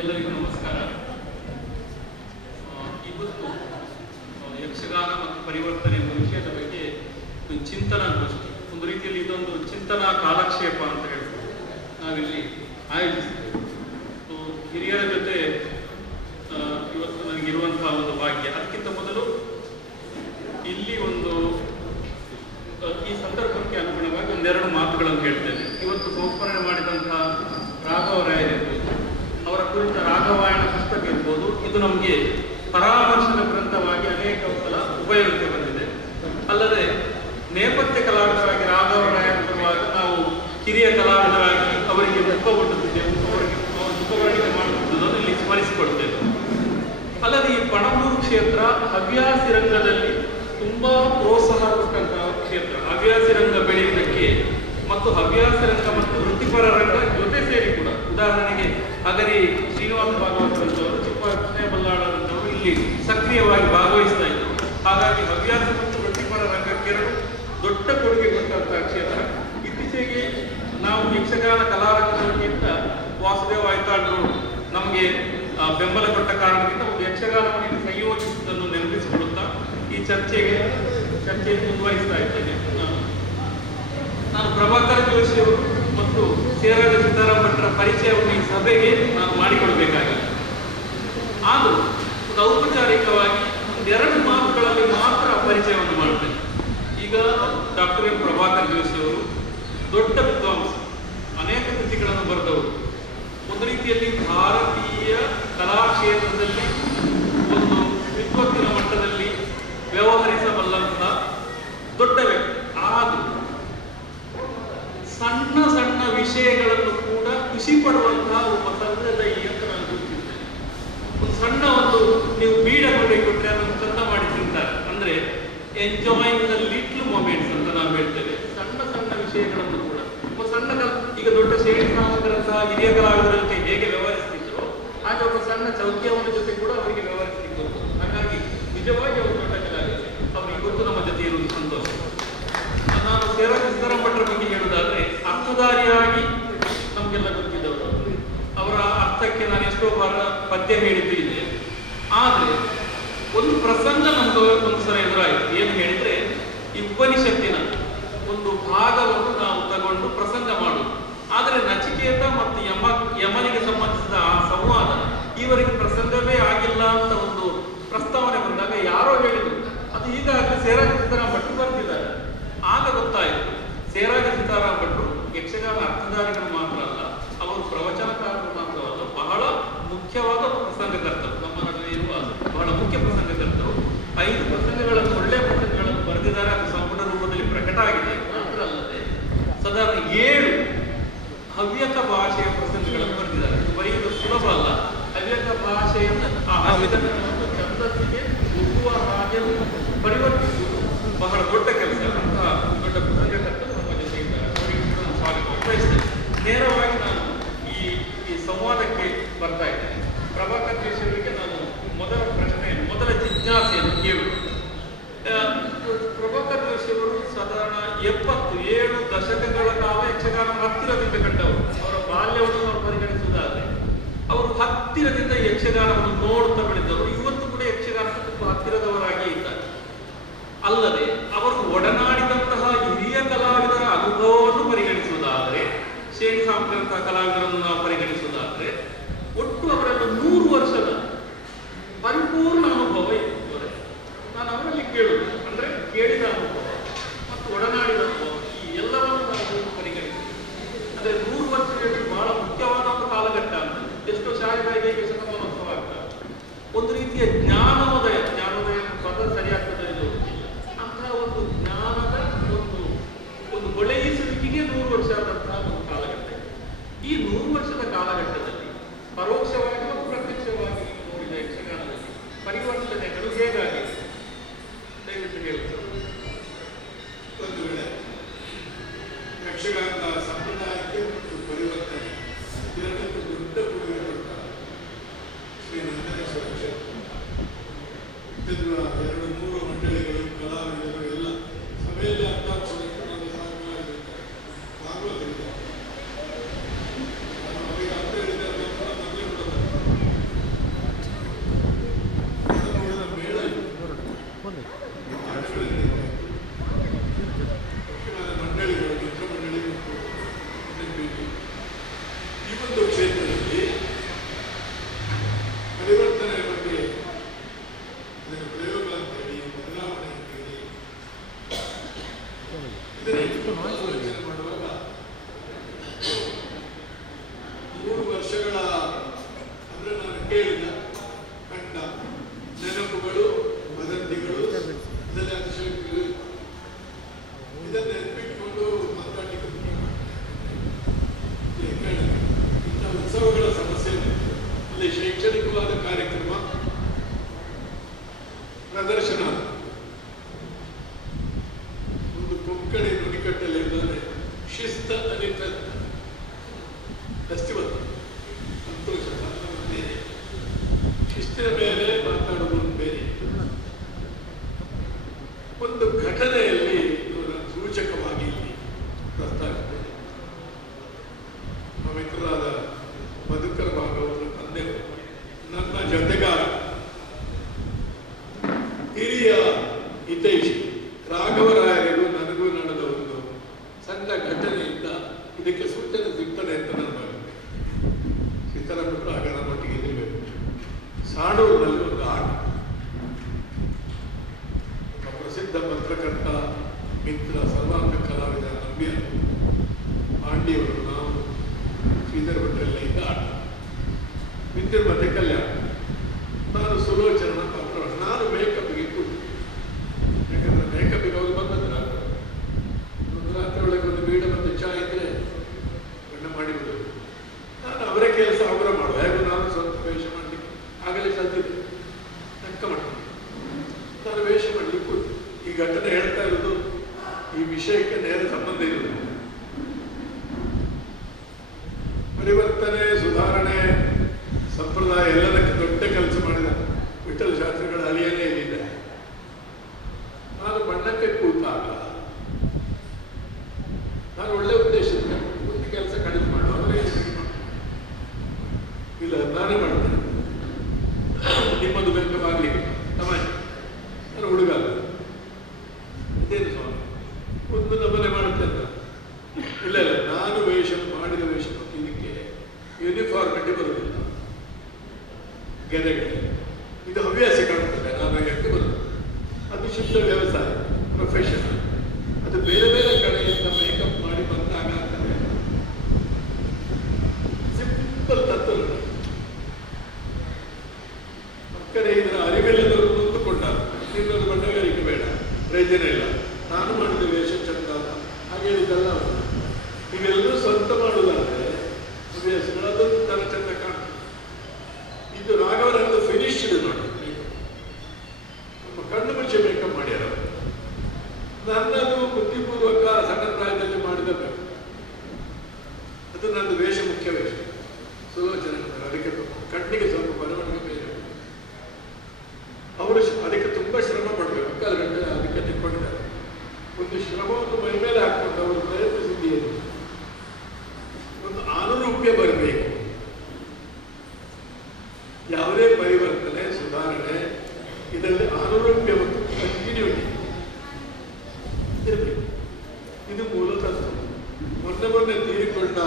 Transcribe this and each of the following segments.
ಎಲ್ಲರಿಗೂ ನಮಸ್ಕಾರ. ಇವತ್ತು ಯಕ್ಷಗಾನ ಮತ್ತು ಪರಿವರ್ತನೆ ಎಂಬ ವಿಷಯದ ಬಗ್ಗೆ ಚಿಂತನ ಗೋಷ್ಠಿ, ಒಂದು ರೀತಿಯಲ್ಲಿ ಇದೊಂದು ಚಿಂತನಾ ಕಾಲಕ್ಷೇಪ ಅಂತ ಹೇಳ್ಬೋದು, ನಾವಿಲ್ಲಿ ಆಯೋಜಿಸಿದ್ದೇವೆ. ಹಿರಿಯರ ಜೊತೆ ಇವತ್ತು ನನಗಿರುವಂತಹ ಒಂದು ಭಾಗ್ಯ. ಅದಕ್ಕಿಂತ ಮೊದಲು ಇಲ್ಲಿ ಒಂದು ಈ ಸಂದರ್ಭಕ್ಕೆ ಅನುಗುಣವಾಗಿ ಒಂದೆರಡು ಮಾತುಗಳನ್ನು ಹೇಳ್ತೇನೆ. ಇವತ್ತು ಸಂಸ್ಮರಣೆ ಮಾಡಿದಂತಹ ರಾಘವರಾಯರಿರ್ಬೋದು, ಅವರ ಕುರಿತ ರಾಘವಾಯಣ ಪುಸ್ತಕ ಇರ್ಬೋದು, ಇದು ನಮಗೆ ಪರಾಮರ್ಶದ ಗ್ರಂಥವಾಗಿ ಅನೇಕ ಸಲ ಉಪಯೋಗಕ್ಕೆ ಬಂದಿದೆ. ಅಲ್ಲದೆ ನೇಪಥ್ಯ ಕಲಾವಿದರಾಗಿ ರಾಘವರಾಯರು ಬರುವಾಗ ನಾವು ಹಿರಿಯ ಕಲಾವಿದರಾಗಿ ಅವರಿಗೆ ಮುಖ ಕೊಡುತ್ತಿದ್ದೆವು, ಅವರಿಗೆ ಮುಖವರ್ಣಿಕೆ ಮಾಡುತ್ತಿದ್ದುದನ್ನು ಇಲ್ಲಿ ಸ್ಮರಿಸಿಕೊಡ್ತೇವೆ. ಅಲ್ಲದೆ ಈ ಪಣಂಬೂರು ಕ್ಷೇತ್ರ ಹವ್ಯಾಸಿ ರಂಗದಲ್ಲಿ ತುಂಬಾ ಪ್ರೋತ್ಸಾಹ ಕೊಟ್ಟಂತಹ ಕ್ಷೇತ್ರ. ಹವ್ಯಾಸಿ ರಂಗ ಬೆಳೆಯುವುದಕ್ಕೆ ಮತ್ತು ಹವ್ಯಾಸಿ ರಂಗ ಮತ್ತು ವೃತ್ತಿಪರ ರಂಗ ಜೊತೆ ಸೇರಿ ಕೂಡ, ಉದಾಹರಣೆಗೆ ಹಗರಿ ಶ್ರೀನಿವಾಸ ಭಾಗವತರಂತವರು, ಚಿಕ್ಕ ಕೃಷ್ಣ ಬಲ್ಲಾಳರಂತವರು ಇಲ್ಲಿ ಸಕ್ರಿಯವಾಗಿ ಭಾಗವಹಿಸ್ತಾ ಇದ್ದರು. ಹಾಗಾಗಿ ಹವ್ಯಾಸ ಮತ್ತು ವೃತ್ತಿಪರ ರಂಗಕ್ಕೆರಡು ದೊಡ್ಡ ಕೊಡುಗೆ ಕೊಟ್ಟಂತಹ ಕ್ಷೇತ್ರ. ಇತ್ತೀಚೆಗೆ ನಾವು ಯಕ್ಷಗಾನ ಕಲಾರಂಗಕ್ಕಿಂತ ವಾಸುದೇವ ಐತಾಳರು ನಮಗೆ ಬೆಂಬಲ ಕೊಟ್ಟ ಕಾರಣದಿಂದ ಒಂದು ಯಕ್ಷಗಾನವನ್ನು ಸಂಯೋಜಿಸುವುದನ್ನು ನೆನಪಿಸಿಕೊಳ್ಳುತ್ತಾ ಈ ಚರ್ಚೆಯನ್ನು ಮುಂದುವರಿಸ್ತಾ ಇದ್ದೇನೆ. ನಾನು ಪ್ರಭಾಕರ ಜೋಶಿಯವರು ಮತ್ತು ಸೇರಾದ ಸಿದ್ದಾರಾಮ ಭಟ್ರ ಪರಿಚಯವನ್ನು ಈ ಸಭೆಗೆ ನಾನು ಮಾಡಿಕೊಡಬೇಕಾಗಿಲ್ಲ. ಆದರೂ ಒಂದು ಔಪಚಾರಿಕವಾಗಿ ಒಂದೆರಡು ಮಾತುಗಳಲ್ಲಿ ಮಾತ್ರ ಪರಿಚಯವನ್ನು ಮಾಡ್ತೇನೆ. ಈಗ ಡಾಕ್ಟರ್ ಎಂ ಪ್ರಭಾಕರ್ ಜೋಶಿಯವರು ದೊಡ್ಡ ವಿದ್ವಾಂಸ, ಅನೇಕ ಕೃತಿಗಳನ್ನು ಬರೆದವರು, ಒಂದು ರೀತಿಯಲ್ಲಿ ಭಾರತೀಯ ಕಲಾಕ್ಷೇತ್ರದಲ್ಲಿ ಒಂದು ವಿದ್ವತ್ತಿನ ಮಟ್ಟದಲ್ಲಿ ವ್ಯವಹರಿಸಬಲ್ಲಂತಹ ದೊಡ್ಡ ವ್ಯಕ್ತಿ. ಆದರೂ ಸಣ್ಣ ಸಣ್ಣ ವಿಷಯಗಳನ್ನು ಕೂಡ ಖುಷಿ ಪಡುವಂತಹ ಒಬ್ಬ ತಂದೆದಾಯಿ ಅಂತ ನಾನು ಗುರುತಿದ್ದೇನೆ. ಒಂದು ಸಣ್ಣ ಒಂದು ನೀವು ಬೀಡ ಕೊಂಡೊಯ್ದು ಕೊಟ್ಟರೆ ಅದನ್ನು ಚಂದ ಮಾಡಿ ತಿಂತಾರೆ. ಅಂದ್ರೆ ಎಂಜಾಯಿಂಗ್ ದ ಲಿಟ್ಲ್ ಮೊಮೆಂಟ್ಸ್ ಅಂತ ನಾವು ಹೇಳ್ತೇವೆ. ಸಣ್ಣ ಸಣ್ಣ ವಿಷಯಗಳನ್ನು ಕೂಡ ಒಂದು ಸಣ್ಣ ಈಗ ದೊಡ್ಡ ಶ್ರೇಣಿ ಸಾಮಗ್ರಂತಹ ಹಿರಿಯ ಕಲಾವಿದರಂತೆ ಹೇಗೆ ವ್ಯವಹರಿಸ್ತಿದ್ರು ಹಾಗೆ ಒಬ್ಬ ಸಣ್ಣ ಚೌಕ್ಯವನ ಜೊತೆ ಕೂಡ ಅವರಿಗೆ ವ್ಯವಹರಿಸ್ತಿದ್ರು. ಹಾಗಾಗಿ ನಿಜವಾಗಿ ಅವರು ದೊಡ್ಡ ಕಲಾವಿದರು. ಅವರು ಇವತ್ತು ನಮ್ಮ ಜೊತೆ ಇರುವುದು ಸಂತೋಷ. ನಾನು ಸೇರಾದ ಸಿದ್ದಾರಾಮ ಭಟ್ರ ಬಗ್ಗೆ ಹೇಳುವುದಾದ್ರೆ, ಅರ್ಥಧಾರಿಯಾಗಿ ನಮಗೆಲ್ಲ ಗೊತ್ತಿದ್ದವರು. ಅವರ ಅರ್ಥಕ್ಕೆ ನಾನು ಎಷ್ಟೋ ಬಾರ ಪದ್ಯ ಹೇಳಿದ್ದು ಇದೆ. ಆದರೆ ಒಂದು ಪ್ರಸಂಗ ನಮ್ಗೆ ಒಂದು ಸಲ ಎದುರಾಯಿತು. ಏನು ಹೇಳಿದ್ರೆ, ಈ ಉಪನಿಷತ್ತಿನ ಒಂದು ಭಾಗವನ್ನು ನಾವು ತಗೊಂಡು ಪ್ರಸಂಗ ಮಾಡುವುದು. ಆದರೆ ನಚಿಕೇತ ಮತ್ತು ಯಮನಿಗೆ ಸಂಬಂಧಿಸಿದ ಆ ಸಂವಾದ ಈವರೆಗೆ ಪ್ರಸಂಗವೇ ಆಗಿಲ್ಲ ಅಂತ ಒಂದು ಪ್ರಸ್ತಾವನೆ ಬಂದಾಗ ಯಾರೋ ಹೇಳಿದರು ಅದು ಈಗಾಗಲೇ ಸೇರಾದ ಸಿದ್ದಾರಾಮ ಭಟ್ರು ಬರ್ತಿದ್ದಾರೆ. ಆಗ ಗೊತ್ತಾಯಿತು, ಸೇರಾದ ಸಿದ್ದಾರಾಮ ಭಟ್ರು ಯಕ್ಷಗಾನ ಅರ್ಥಧಾರಿಗಳು ಮಾತ್ರ ಅಲ್ಲ, ಅವರು ಪ್ರವಚನಕಾರರು ಮಾತ್ರವಲ್ಲ, ಬಹಳ ಮುಖ್ಯವಾದ ಪ್ರಸಂಗಕರ್ತರು. ನಮ್ಮ ನಡುವೆ ಇರುವ ಬಹಳ ಮುಖ್ಯ ಪ್ರಸಂಗಕರ್ತರು. 5 ಪ್ರಸಂಗಗಳನ್ನು, ಒಳ್ಳೆಯ ಪ್ರಸಂಗಗಳನ್ನು ಬರೆದಿದ್ದಾರೆ. ಅದು ಸಂಪೂರ್ಣ ರೂಪದಲ್ಲಿ ಪ್ರಕಟ ಆಗಿದೆ. ಮಾತ್ರ ಅಲ್ಲದೆ ಸಾಧಾರಣ 7 ಹವ್ಯಕ ಭಾಷೆಯ ಪ್ರಸಂಗಗಳನ್ನು ಬರೆದಿದ್ದಾರೆ. ಬರೆಯುವುದು ಸುಲಭ ಅಲ್ಲ. ಹವ್ಯಕ ಭಾಷೆಯನ್ನು ಛಂದಸ್ಸಿಗೆ ನುಗ್ಗುವ ಹಾಗೆ ಪರಿವರ್ತಿಸುವುದು ಬಹಳ ದೊಡ್ಡ ಕೆಲಸ. ಅಂತಹ ದೊಡ್ಡ ಪ್ರಸಂಗಕರ್ತರು ನಮ್ಮ ಜೊತೆ ಇದ್ದಾರೆ. ಅವರಿಗೆ ನಾನು ಸ್ವಾಗತ ಬಯಸ್ತೇನೆ. ನೇರವಾಗಿ ನಾನು ಈ ಸಂವಾದಕ್ಕೆ ಬರ್ತಾ ಇದ್ದೇನೆ. ಪ್ರಭಾಕರ್ ಜೋಶಿಯವರಿಗೆ ನಾನು ಮೊದಲ ಜಿಜ್ಞಾಸೆಯನ್ನು ಕೇಳುವುದು. ಪ್ರಭಾಕರ್ ಜೋಶಿಯವರು ಸಾಧಾರಣ 77 ದಶಕಗಳ ಕಾಲ ಯಕ್ಷಗಾನ ಹತ್ತಿರದಿಂದ ಕಂಡವರು. ಅವರ ಬಾಲ್ಯವನ್ನು ನಾವು ಪರಿಗಣಿಸುವುದಾದರೆ ಅವರು ಹತ್ತಿರದಿಂದ ಯಕ್ಷಗಾನವನ್ನು ನೋಡುತ್ತಾ ಬೆಳೆದವರು. ಇವತ್ತು ಕೂಡ ಯಕ್ಷಗಾನಕ್ಕೆ ತುಂಬಾ ಹತ್ತಿರದವರಾಗಿ ಇದ್ದಾರೆ. ಅಲ್ಲದೆ ಅವರು ಒಡನಾಡಿದಂತಹ ಹಿರಿಯ ಕಲಾವಿದರ ಅನುಭವವನ್ನು ಪರಿಗಣಿಸುವುದಾದರೆ, ಶ್ರೇಣಿ ಸಾಂಪ್ರದಾಯಿಕ ಕಲಾವಿದರನ್ನು ನಾವು ಪರಿಗಣಿಸುವುದಾದರೆ, ಒಟ್ಟು ಅವರೆಲ್ಲ 100 ವರ್ಷದ ಪರಿಪೂರ್ಣ ಅನುಭವ ಇರುತ್ತದೆ. ನಾನು ಅವರಲ್ಲಿ ಕೇಳುವುದು ಅಂದ್ರೆ ಕೇಳಿದ ಅನುಭವ ಮತ್ತು ಒಡನಾಡಿದ ಅನುಭವ, ಈ ಎಲ್ಲವನ್ನು ನಾವು ಪರಿಗಣಿಸಿ. ಅಂದ್ರೆ 100 ವರ್ಷಗಳಲ್ಲಿ ಬಹಳ ಮುಖ್ಯವಾದ ಒಂದು ಕಾಲಘಟ್ಟ ಅಂತ. ಎಷ್ಟೋ ಶಾಲೆಗಳಿಗೆ ಶತಮಾನೋತ್ಸವ ಆಗ್ತದೆ. ಒಂದು ರೀತಿಯ ಜ್ಞಾನೋದಯ ಪದ ಸರಿಯಾಗ್ತದೆ ಅಂತಹ ಒಂದು ಜ್ಞಾನದ ಒಂದು ಹೊಳೆಯಿಸುವಿಕೆಗೆ 100 ವರ್ಷ ಆದಂತಹ ಒಂದು ಕಾಲಘಟ್ಟ. ಈ 100 ವರ್ಷದ ಕಾಲಘಟ್ಟದಲ್ಲಿ ಪರೋಕ್ಷವಾಗಿ ಮತ್ತು ಪ್ರತ್ಯಕ್ಷವಾಗಿ ನೋಡಿದ ಯಕ್ಷಗಾನದಲ್ಲಿ ಪರಿವರ್ತನೆಗಳು ಹೇಗಾಗಿದೆ ದಯವಿಟ್ಟು ಹೇಳ್ತಾರೆ. ಒಂದು ವೇಳೆ ಯಕ್ಷಗಾನದ ಸಂಪ್ರದಾಯಕ್ಕೆ ಮತ್ತು ಪರಿವರ್ತನೆ ಇದಕ್ಕೆ ದೊಡ್ಡ ಕೊಡುಗೆ ಕೊಟ್ಟ ಶ್ರೀ ನಂದನೇಶ್ವರ ಕ್ಷೇತ್ರ 2-3 ಮಂಡಳಿಗಳು, ಕಲಾವಿದರು ಎಲ್ಲ ಸಭೆಯಲ್ಲಿ ಅರ್ಥ ಭಾಗವತರಿದ್ದಾರೆ. ನಾನು ಅವರಿಗೆ ಅರ್ಥ ಹೇಳಿದ್ದಾರೆ ಮೊದಲೇ ಕೂಡ ಈ ಒಂದು ಕ್ಷೇತ್ರದಲ್ಲಿ ಪರಿವರ್ತನೆ ಬಗ್ಗೆ ಇದನ್ನು ಪ್ರಯೋಗ ಅಂತೇಳಿ ಬದಲಾವಣೆ ಅಂತೇಳಿ ಆಲೋಚನೆ ಮಾಡುವಾಗ 3 ವರ್ಷಗಳ ಅಂದ್ರೆ ನಾನು ಕೇಳಿದ ಕಂಡ ನೆನಪುಗಳು ವದಂತಿಗಳು ಇದೆಲ್ಲ ಅತಿಶಯೋಕ್ತಿಗಳು ಇದನ್ನು ನೆನಪಿಟ್ಕೊಂಡು ಮಾತಾಡಲಿಕ್ಕೆ ಇಂಥ ಉತ್ಸವಗಳ ಸಮಸ್ಯೆ ಅಲ್ಲಿ ಶೈಕ್ಷಣಿಕವಾದ ಕಾರ್ಯಕ್ರಮ ಪ್ರದರ್ಶನ ಒಂದು ಕೊಂಕಣಿ ನುಡಿಕಟ್ಟಲ್ಲಿದ್ದಾರೆ ಶಿಸ್ತ ಅನಿತ ಫೆಸ್ಟಿವಲ್ ಸಂತೋಷ ಬೇರೆ ಶಿಸ್ತಿನ ಮೇಲೆ ಮಾತಾಡೋದು ಬೇರೆ ಒಂದು ಘಟನೆಯಲ್ಲಿ ಸೂಚಕವಾಗಿ ಇಲ್ಲಿ ಪ್ರಸ್ತಾಪಿಸಿದೆ ನಮ್ಮ ಮಿತ್ರರಾದ ಮಧುಕರ ಭಾಗವತರ ತಂದೆ ನನ್ನ ಜೊತೆಗಾರ ಹಿರಿಯ ಹಿತೈಷಿ ರಾಘವರಾಯರಿಗೂ ನನಗೂ ನಡೆದ ಒಂದು ಸಣ್ಣ ಘಟನೆಯಿಂದ ಇದಕ್ಕೆ ಸೂಚನೆ ಸಿಗ್ತದೆ ಅಂತ ನಾನು ಭಾವಿಸಿದೆ. ಸಿದ್ದರಾಮಯ್ಯರು ಆಗ ನಮ್ಮೊಟ್ಟಿಗೆ ಇರಬೇಕು. ಸಾಣೂರಿನಲ್ಲಿ ಒಂದು ಆಟ, ಪ್ರಸಿದ್ಧ ಪತ್ರಕರ್ತ ಮಿತ್ರ ಸರ್ವಾಂಗ ಕಲಾವಿದ ನಂಬಿಯ ಪಾಂಡಿಯವರು ನಾವು ಶ್ರೀಧರ್ ಭಟ್ರೆಲ್ಲ ಇದ್ದ ಆಟ ಮಿತ್ರ ಮತ್ತೆ ಕಲ್ಯಾಣ. ನಾನು ಸುಲೋಚನ ಪಾತ್ರ, ನಾನು ಮೇಕಪ್ಗೆ ಕೂತು, ಯಾಕಂದ್ರೆ ಮೇಕಪ್ಗೆ ಅವರು ಬಂದದ್ದು ಒಂದು ರಾತ್ರಿ ಒಳಗೆ ಒಂದು ಬೀಡ ಮತ್ತು ಚಾ ಇದ್ರೆ ಬಣ್ಣ ಮಾಡಿಬಿಡೋದು. ನಾನು ಅವರ ಕೆಲಸ ಅವರ ಮಾಡುವ, ಹೇಗೂ ನಾನು ಸ್ವಂತ ವೇಷ ಮಾಡಲಿಕ್ಕೆ ಆಗಲೇ ಸಾಧ್ಯತೆ ತಕ್ಕ ಮಟ್ಟ ನಾನು ವೇಷ ಮಾಡಲಿಕ್ಕೆ ಕೂತು. ಈ ಘಟನೆ ಹೇಳ್ತಾ ಇರೋದು ಈ ವಿಷಯಕ್ಕೆ ನೇರ ಸಂಬಂಧ ಇರುವುದು. ಪರಿವರ್ತನೆ, ಸುಧಾರಣೆ, ಸಂಪ್ರದಾಯ ಎಲ್ಲದಕ್ಕೆ ದೊಡ್ಡ ಕೆಲಸ ಮಾಡಿದ ವಿಠಲ ಶಾಸ್ತ್ರಿಗಳ ಅಲಿಯಲ್ಲೇ ಇಲ್ಲಿದೆ. ನಾನು ಬಣ್ಣಕ್ಕೆ ಕೂತಾಗ ನಾನು ಒಳ್ಳೆ ಉದ್ದೇಶದಿಂದ ಒಂದು ಕೆಲಸ ಕಡಿಮೆ ಮಾಡು, ಅವರೇ ಇಲ್ಲ ನಾನೇ ಮಾಡ್ತೇನೆ, ನಿಮ್ಮದು ಬೇಕಾಗಲಿಕ್ಕೆ ತಮಾಷೆ. ನಾನು ಹುಡುಗ ಅಲ್ಲ, ಇದೇನು ಸ್ವಾಮಿ ಒಂದು ನಮನೆ ಮಾಡುತ್ತೇನೆ. ಇಲ್ಲ ಇಲ್ಲ, ನಾನು ವೇಷ ಮಾಡಿದ ವೇಷ ಇದಕ್ಕೆ ಯೂನಿಫಾರ್ಮಿಟಿ ಬರುವುದಿಲ್ಲ, ಗೆರೆಗೆ ಇದು ಹವ್ಯಾಸ ಕಾಣುತ್ತದೆ. ನಾನು ಎಟ್ಟು ಬರುತ್ತದೆ, ಅದು ಶುದ್ಧ ವ್ಯವಸಾಯ, ಪ್ರೊಫೆಷನಲ್. ಅದು ಬೇರೆ ಬೇರೆ ಕಡೆಯಿಂದ ಮೇಕಪ್ ಮಾಡಿ ಬಂದಾಗ ಆಗ್ತದೆ. ಸಿಂಪಲ್ ತತ್ವ ಮಕ್ಕಳೇ ಇದರ ಅರಿವಿಲ್ಲದವರು ಮುಂದುಕೊಂಡಾರ. ಇನ್ನೊಂದು ಬಣ್ಣಗಾರಿಕೆ ಬೇಡ, ಪ್ರಯೋಜನ ಇಲ್ಲ, ನಾನು ಮಾಡಿದ ವೇಷ ಚಂದ ಹಾಗೆ ಹೇಳಿದ್ದಲ್ಲ. ನೀವೆಲ್ಲರೂ ಸ್ವಂತ ಮಾಡುವುದಾದ್ರೆ ಹವ್ಯಾಸಗಳು ಅದೊಂದು ತರ ಚಂದ ಕಾಣ್ತದೆ. ಇದು ರಾಘವರಂದು ಫಿನಿಶ್ಡ್ ನೋಡಿ, ನಮ್ಮ ಕಣ್ಣು ಮುಚ್ಚೆ ಮೇಕಪ್ ಮಾಡ್ಯಾರ. ನನ್ನದು ಬುದ್ಧಿಪೂರ್ವಕ ಸಣ್ಣ ಪ್ರಾಯದಲ್ಲಿ ಮಾಡಿದ ಬೇಕು. ಅದು ನಂದು ವೇಷ, ಮುಖ್ಯ ವೇಷ ಸುಲೋಚನೆ. ಅದಕ್ಕೆ ಕಣ್ಣಿಗೆ ಸ್ವಲ್ಪ ಬರವಣಿಗೆ ಬೇರೆ, ಅವರು ಅದಕ್ಕೆ ತುಂಬಾ ಶ್ರಮ ಪಡಬೇಕು. 4 ಗಂಟೆ ಅದಕ್ಕೆ ತಿಳ್ಕೊಂಡಿದ್ದಾರೆ. ಒಂದು ಶ್ರಮವನ್ನು ಮೈ ಮೇಲೆ ಹಾಕೊಂಡು ಅವರು ಪ್ರಯತ್ನಿಸಿದ್ದೇನು, ಒಂದು ಅನುರೂಪ್ಯ ಬರಬೇಕು. ಯಾವುದೇ ಪರಿವರ್ತನೆ, ಸುಧಾರಣೆ ಇದರಲ್ಲಿ ಅನುರೂಪ್ಯ ಮತ್ತು ಕಂಟಿನ್ಯೂಟಿ ಇರಬೇಕು. ಇದು ಮೂಲ ತತ್ವ. ಮೊನ್ನೆ ತೀರಿಕೊಂಡ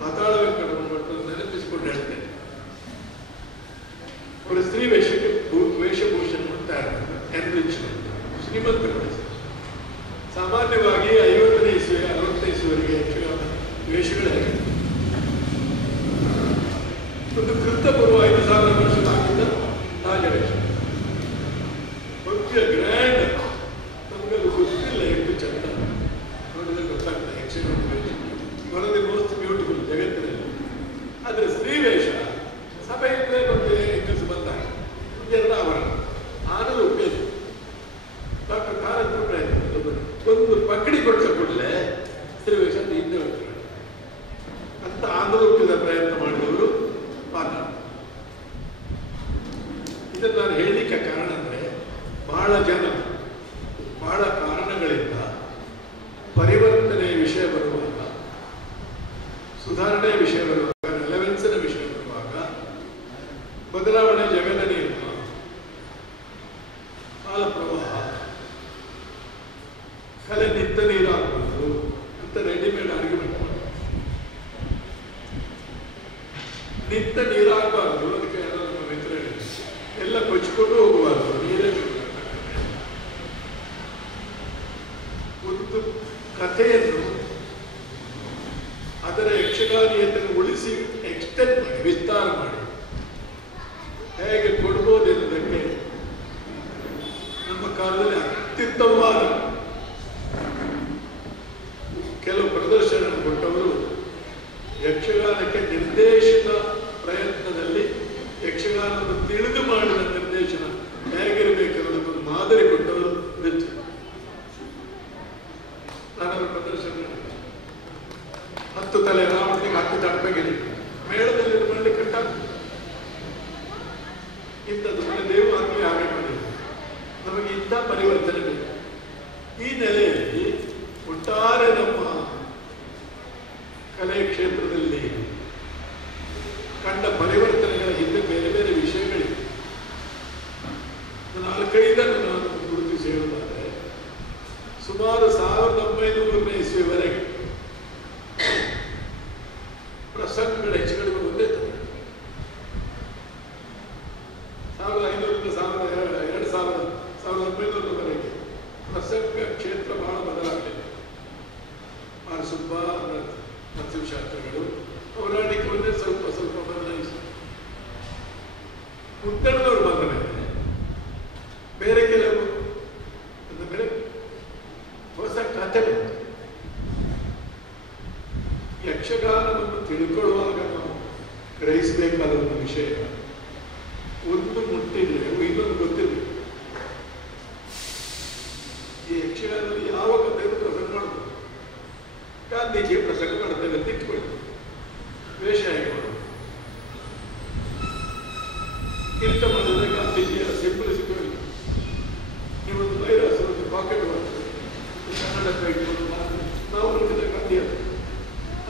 ಪಾತಾಳ ವೆಂಕಟರಮಣ ಭಟ್ರು ನೆನಪಿಸಿಕೊಂಡು ಹೇಳ್ತೇನೆ. ಅವರು ಸ್ತ್ರೀ ವೇಷಕ್ಕೆ ವೇಷಭೂಷಣ ಮಾಡ್ತಾರೆ, ಎನ್ರಿಚ್ಮೆಂಟ್, ಶ್ರೀಮಂತಗೊಳಿಸಿ. ಸಾಮಾನ್ಯವಾಗಿ 50ನೇ ಇಸ್ವಿ 60ನೇ ಇಸ್ವಿವರೆಗೆ ವೇಷಗಳೇ ಒಂದು ಕ್ರಿಸ್ತಪೂರ್ವ 5000 ವರ್ಷದಾಗಿದ್ದ ರಾಜವೇಷ ಭವ್ಯ ಗ್ರ್ಯಾಂಡ್. ನಮಗದು ಗೊತ್ತಿಲ್ಲ ಎಷ್ಟು ಚಂದ ನೋಡಿದ್ರೆ ಗೊತ್ತಾಗ್ತದೆ. ಯಕ್ಷಗಾನ ವೇಷ one of the most beautiful ಜಗತ್ತಿನಲ್ಲಿ. ಆದರೆ ಸ್ತ್ರೀ ವೇಷ ಸಭೆಯಿಂದ ಒಂದು ಹೆಂಗಸು ಬಂದಾಗ ಒಂದೆರಡು ಆವರಣ ಆನೂರೂಪ್ಯ. ಡಾಕ್ಟರ್ ಕಾರಂತರು ಪ್ರಯತ್ನ ಒಂದು ಪಕಡಿ ಕೊಟ್ಟ ಕೂಡಲೇ ಸ್ತ್ರೀ ವೇಷ ಹಿಂದೆ ಹೋಗ್ತಾರೆ ಅಂತ ಆನೂರೂಪ್ಯದ ಪ್ರಯತ್ನ ಮಾಡಿದವರು ಮಾತಾಡ. ಇದನ್ನು ನಾನು ಹೇಳಲಿಕ್ಕೆ ಕಾರಣ ಅಂದರೆ ಬಹಳ ಜನ ಬಹಳ ಕಾರಣಗಳಿಂದ ಪರಿವರ್ತನೆ ವಿಷಯ ಬರುವಾಗ, ಸುಧಾರಣೆ ವಿಷಯ ಬರುವಾಗ, ರೆಲೆವೆನ್ಸ್ನ ವಿಷಯ ಬರುವಾಗ, ಬದಲಾವಣೆ ಜಗದ ನಿಯಮ, ಕಾಲ ಪ್ರವಾಹ, ಕಲೆ ನಿಂತ ನೀರಾಗಬಹುದು ಅಂತ ರೆಡಿಮೇಡ್ ಆರ್ಗ್ಯುಮೆಂಟ್ ಮಾಡಿ ನಿಂತ ನೀರಾಗಬಾರ್ದು. ಅದಕ್ಕೆ ಯಾರೋ ನಮ್ಮ ಮಿತ್ರ ಹೇಳಿದ್ರು, ಎಲ್ಲ ಕೊಚ್ಚಿಕೊಂಡು ಹೋಗಬಾರ್ದು, ನೀರೇ ಒಂದು ಕಥೆಯನ್ನು ಅದರ ಯಕ್ಷಗಾನೀಯತೆಯನ್ನು ಉಳಿಸಿ ಎಕ್ಸ್ಟೆಂಡ್ ಮಾಡಿ, ವಿಸ್ತಾರ ಮಾಡಿ ಹೇಗೆ ಕೊಡ್ಬೋದೆನ್ನುವುದಕ್ಕೆ ನಮ್ಮ ಕಾಲದಲ್ಲಿ ಅತ್ಯುತ್ತಮವಾದ ಕೆಲವು ಪ್ರದರ್ಶನ ಕೊಟ್ಟವರು ಯಕ್ಷಗಾನಕ್ಕೆ ನಿರ್ದೇಶನ ಪ್ರಯತ್ನದಲ್ಲಿ ಯಕ್ಷಗಾನವನ್ನು ತಿಳಿದು ಮಾಡಿದ ನಿರ್ದೇಶನ ಹೇಗಿರಬೇಕೆನ್ನುವುದಕ್ಕೊಂದು ಮಾದರಿ ಕೊಟ್ಟವರು ರಿಚ್. ನಾನವರ ಪ್ರದರ್ಶನ 10 ತಲೆ ರಾವಣನಿಗೆ 10 ತಡಪೆಗಿದೆ ಮೇಳದಲ್ಲಿ ಮಾಡಲಿಕ್ಕೆ ಕಟ್ಟಾಗ್ತದೆ. ಇಂಥದ್ದು ಮನೆ ದೇವರು ಆತ್ಮೀಯ ಹಾಗೆ ಮಾಡಿದೆ. ನಮಗೆ ಇಂಥ ಪರಿವರ್ತನೆ ಬೇಕು. ಈ ನೆಲೆಯಲ್ಲಿ ಒಟ್ಟಾರೆ ನಮ್ಮ ಕಲೆ ಕ್ಷೇತ್ರದಲ್ಲಿ ಕಂಡ ಪರಿವರ್ತನೆಗಳ ಹಿಂದೆ ಬೇರೆ ಬೇರೆ ವಿಷಯಗಳಿವೆ. 4-5 ನಾನು ಗುರುತಿಸಿ ಹೇಳುವುದಾದರೆ, ಸುಮಾರು 1900ನೇ ಇಸ್ವಿವರೆಗೆ ಪ್ರಸಂಗಗಳ ಹೆಚ್ಚು ಕಡಿಮೆ ಒಂದೇ ತರ. 1500ರಿಂದ 1900ರವರೆಗೆ ಪ್ರಸಂಗ ಕ್ಷೇತ್ರ ಬಹಳ ಬದಲಾಗಲಿಲ್ಲ. ಆರ್ ಸುಬ್ಬ, ನರಸಿಂಹಶಾಸ್ತ್ರಿಗಳು ಪೌರಾಣಿಕವನ್ನೇ ಸ್ವಲ್ಪ ಸ್ವಲ್ಪ ಬದಲಾಯಿಸಿ ಮುದ್ದಣ್ಣವರು ಬಂದ ಮೇಲೆ ಬೇರೆ ಕೆಲವು ಬೇರೆ ಹೊಸ ಕಥೆ ಬಂತು. ಯಕ್ಷಗಾನವನ್ನು ತಿಳ್ಕೊಳ್ಳುವಾಗ ನಾವು ಗ್ರಹಿಸಬೇಕಾದ ಒಂದು ವಿಷಯ, ಒಂದು ಮುಟ್ಟಿದ್ರೆ ಇನ್ನೊಂದು ಗೊತ್ತಿರಬೇಕು. ಈ ಯಕ್ಷಗಾನದಲ್ಲಿ ಯಾವ ಕಥೆಯನ್ನು ಪ್ರಸಂಗ ಮಾಡಬಹುದು. ಗಾಂಧೀಜಿ ಪ್ರಸಂಗ ಮಾಡ್ತೇವೆ ಅಂತ ಇಟ್ಕೊಳ್ಳಿ, ವೇಷ ಹೇಗೆ ಮಾಡೋದು ಇಷ್ಟ ಮಾಡಿದ್ರೆ ಗಾಂಧೀಜಿಯ ಸಿಂಪಲಿಸಿಟಿ. ನೀವೊಂದು ವೈರಸ್ ಒಂದು ಪಾಕೆಟ್ ಮಾಡ್ತೇವೆ ಕನ್ನಡ ಇಟ್ಕೊಂಡು ನಾವು ನೋಡಿದ ಗಾಂಧಿ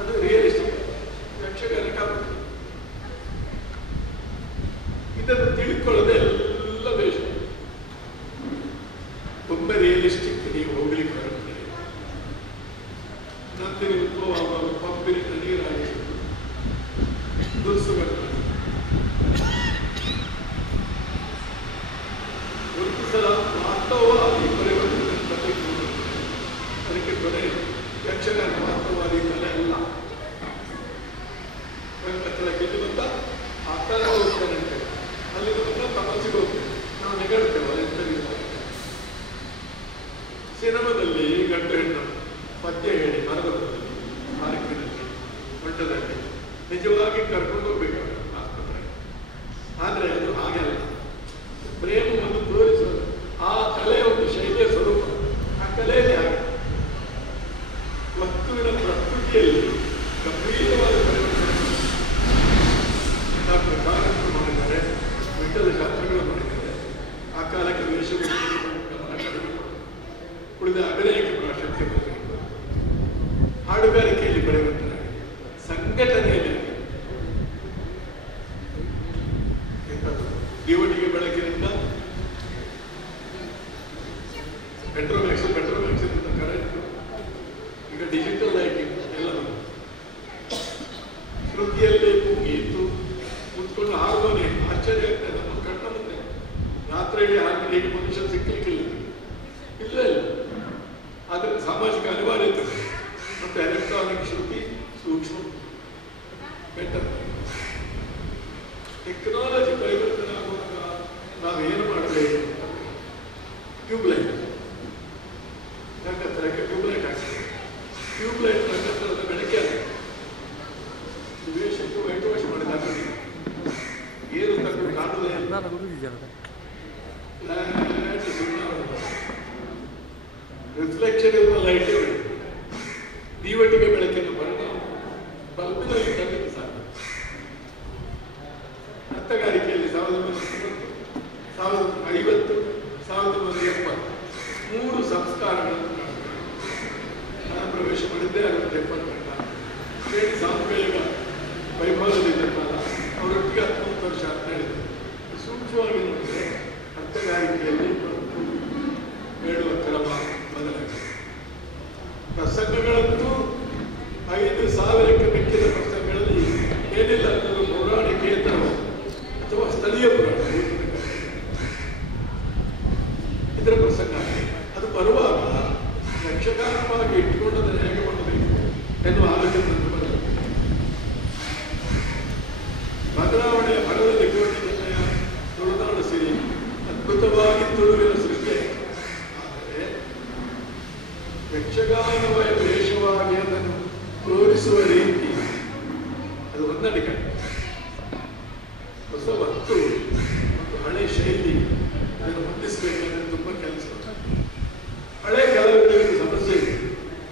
ಅದು ರಿಯಲಿಸ್ಟಿಕ್ ಯಕ್ಷಗಾನಕ್ಕೆ ಆಗುತ್ತೆ. ಇದನ್ನು ತಿಳ್ಕೊಳ್ಳದೆ ಎಲ್ಲ ವೇಷ ಒಮ್ಮೆ ರಿಯಲಿಸ್ಟಿಕ್ ನೀವು ಹೋಗ್ಲಿಕ್ಕೆ ಬರುತ್ತೆ. ನಂದಿನಿ ಉದ್ಭವ ಪಂಪಿನಿಂದ ನೀರಾಗಿ ದುರ್ಸುಗಂಧ ಒಂದು ಸಲ ವಾಸ್ತವವಾದಿ ಪರಿವರ್ತನೆ ತರಲಿಕ್ಕೆ ಅದಕ್ಕೆ ಕೊನೆ ಯಕ್ಷಗಾನ ವಾಸ್ತವವಾದಿ ಕಲೆ ಅಲ್ಲ. ಗೆದ್ದು ಬಂದ ಆ ಥರ ಹೋಗ್ತಾನೆ ಅಂತೇಳಿ ಅಲ್ಲಿ ಬಂದ ತಪಸ್ಸಿಗೆ ಹೋಗ್ತೇವೆ ನಾವು ನೆಗಡ್ತೇವಲ್ಲ ಎಂತ. ಸಿನಿಮಾದಲ್ಲಿ ಗಂಡು ಹೆಣ್ಣು ಪದ್ಯ ಹೇಳಿ ಮರದಲ್ಲಿ ಪಾರ್ಕಿನಲ್ಲಿ ಮಠದಲ್ಲಿ ನಿಜವಾಗಿ ಕರ್ಕೊಂಡು ಹೋಗ್ಬೇಕಾಗ ಆಸ್ಪತ್ರೆ. ಆದರೆ ಅದು ಹಾಗೆಲ್ಲ ಪ್ರೇಮವನ್ನು ತೋರಿಸೋದು ಆ ಕಲೆಯ ಒಂದು ಶೈಲಿಯ ಸ್ವರೂಪ. ಆ ಕಲೆಯಲ್ಲಿ ಹಾಗೆ ವಸ್ತುವಿನ ಪ್ರಕೃತಿಯಲ್ಲಿ ಗಂಭೀರವಾದ ಪರಿವರ್ತನೆ ಡಾಕ್ಟರ್ ಕಾರಂತರು ಮಾಡಿದ್ದಾರೆ, ವಿಠಲ ಶಾಸ್ತ್ರಿಗಳು ಮಾಡಿದ್ದಾರೆ. ಆ ಕಾಲಕ್ಕೆ ವೇಷಭೂಷಣ ಕಡಿಮೆ, ಉಳಿದ ಅಭಿನಯಕ್ಕೆ ಪ್ರಾಶಸ್ತ್ಯ ಬರಬೇಕು. ಹಾಡುಗಾರಿಕೆಯಲ್ಲಿ ಪರಿವರ್ತನೆ ಆಗಿದೆ, ಸಂಘಟನೆಯಲ್ಲಿ ಡಿಒಟಿಗೆ ಬೆಳಕಿನಿಂದ ಪೆಟ್ರೋಮ್ಯಾಕ್ಸ್ ಕರೆಂಟ್, ಈಗ ಡಿಜಿಟಲ್ ಲೈಟಿಂಗ್ ಎಲ್ಲ ಬಂತು. ಶ್ರುತಿಯಲ್ಲಿ ಗೀತು ಕೂತ್ಕೊಂಡು ಹಾರ್ಮೋನಿ ಆಶ್ಚರ್ಯ ಆಗ್ತದೆ ನಮ್ಮ ಕಣ್ಣ ಮುಂದೆ. ರಾತ್ರಿಯಲ್ಲಿ ಹಾರ್ಮೋನಿ ಈಗ ಮನುಷ್ಯ ಸಿಕ್ಕಲಿಕ್ಕಿಲ್ಲ, ಇಲ್ಲ ಇಲ್ಲ. ಆದರೆ ಸಾಮಾಜಿಕ ಅನಿವಾರ್ಯತೆ ಮತ್ತು ಎಲೆಕ್ಟ್ರಾನಿಕ್ ಶ್ರುತಿ ಸೂಕ್ಷ್ಮ ಬೆಟರ್. ಟೆಕ್ನಾಲಜಿ ಪರಿವರ್ತನೆ ಆಗುವಾಗ ನಾವೇನು ಮಾಡಬೇಕು? ಟ್ಯೂಬ್ಲೈಟ್ ರಂಗಸ್ಥಳಕ್ಕೆ ಟ್ಯೂಬ್ಲೈಟ್ ಹಾಕ್ತೇವೆ. ಟ್ಯೂಬ್ಲೈಟ್ ರಂಗಸ್ಥಳದ ಬೆಳಕೆ ಆಗುತ್ತೆ. ವೇಷಕ್ಕೂ ವೈಟ್ ವಾಶ್ ಮಾಡಿದಾಗ ಏನು ತಗೊಂಡು ಕಾಣುವುದೇ ರಿಫ್ಲೆಕ್ಷನ್ ಇರುವ ಲೈಟ್ ದೀವಟಿಗೆ ಬೆಳಕಿನ ಪರಿಣಾಮ ಬಲ್ಬಿನಲ್ಲಿ ತರಲಿಕ್ಕೆ ಸಾಧ್ಯ. ಹತ್ತಗಾರಿಕೆಯಲ್ಲಿ 1950, 1970 3 ಸಂಸ್ಕಾರಗಳನ್ನು ನಾನು ಪ್ರವೇಶ ಮಾಡಿದ್ದೆ. 1970 ಶ್ರೇಣಿ ಸಾಂಸ್ಕೃತಿಕ ವೈಭವದಲ್ಲಿದ್ದ ಕಾಲ ಅವರೊಟ್ಟಿಗೆ 13 ವರ್ಷ ಅಂತ ಹೇಳಿದ್ರು. ಸೂಕ್ಷ್ಮವಾಗಿ ನೋಡಿ ಅದ್ಭುತವಾಗಿ ತುಳುವಿನ ಸೃಷ್ಟಿ. ಆದರೆ ಯಕ್ಷಗಾನವೇ ವೇಷವಾಗಿ ಅದನ್ನು ತೋರಿಸುವ ರೀತಿ ಅದು ಹೊಂದಾಣಿಕೆ. ಹೊಸ ವಸ್ತು ಮತ್ತು ಹಳೆ ಶೈಲಿ ಅದನ್ನು ಹೊಂದಿಸಬೇಕಾದ್ರೆ ತುಂಬ ಕೆಲಸ. ಹಳೆ ಕಲಾವಿದರಿಗೆ ಸಮಸ್ಯೆ ಇದೆ.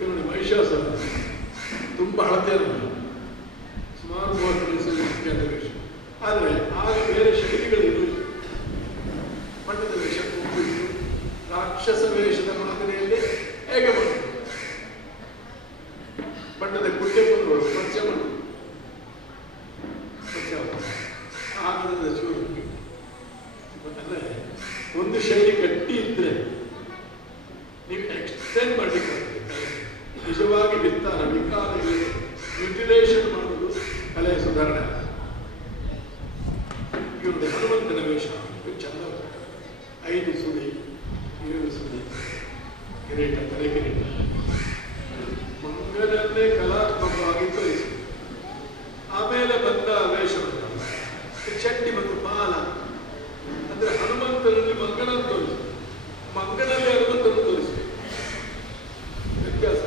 ನೋಡಿ, ಮಹಿಷಾಸುರ ತುಂಬ ಹಳತೆ ಸುಮಾರು 30 ವರ್ಷದ ವೇಷ. ಆದರೆ ಆಗ ಬೇರೆ ಶೈಲಿಗಳಿರಲಿಲ್ಲ. ಬಣ್ಣದ ವೇಷ ಹೋಗ್ಬಿಟ್ಟು ರಾಕ್ಷಸ ವೇಷದ ಮಾದರಿಯಲ್ಲಿ ಹೇಗೆ ಮಾಡೋದು? ಬಣ್ಣದ ಕುಟ್ಟೆ ಬಂದವರು ಪರಿಚಯ ಮಾಡೋದು, ಆಗದ ಚೂರು. ಅಂದರೆ ಒಂದು ಶೈಲಿ ಗಟ್ಟಿ ಇದ್ರೆ ನೀವು ಎಕ್ಸ್ಟೆಂಡ್ ಮಾಡಲಿಕ್ಕೆ ನಿಜವಾಗಿ ವಿಸ್ತಾರ ವಿಕಾರ ಮ್ಯುಟಿಲೇಷನ್ ಮಾಡೋದು ಕಲೆಯ ಸುಧಾರಣೆ. ಇವರು ಹನುಮಂತನ ವೇಷ ಚೆಂದ, 5 ಸುಳಿ 7 ಸುಳಿ ಕಿರೀಟ, ತಲೆ ಕಿರೀಟ, ಮಂಗನನ್ನೇ ಕಲಾತ್ಮಕವಾಗಿ ತೋರಿಸಿ. ಆಮೇಲೆ ಬಂದ ವೇಷವನ್ನು ಚಟ್ಟಿ ಮತ್ತು ಪಾಲ, ಅಂದ್ರೆ ಹನುಮಂತನಲ್ಲಿ ಮಂಗನನ್ನು ತೋರಿಸಿ, ಮಂಗನಲ್ಲಿ ಹನುಮಂತನ್ನು ತೋರಿಸಿ. ವ್ಯತ್ಯಾಸ.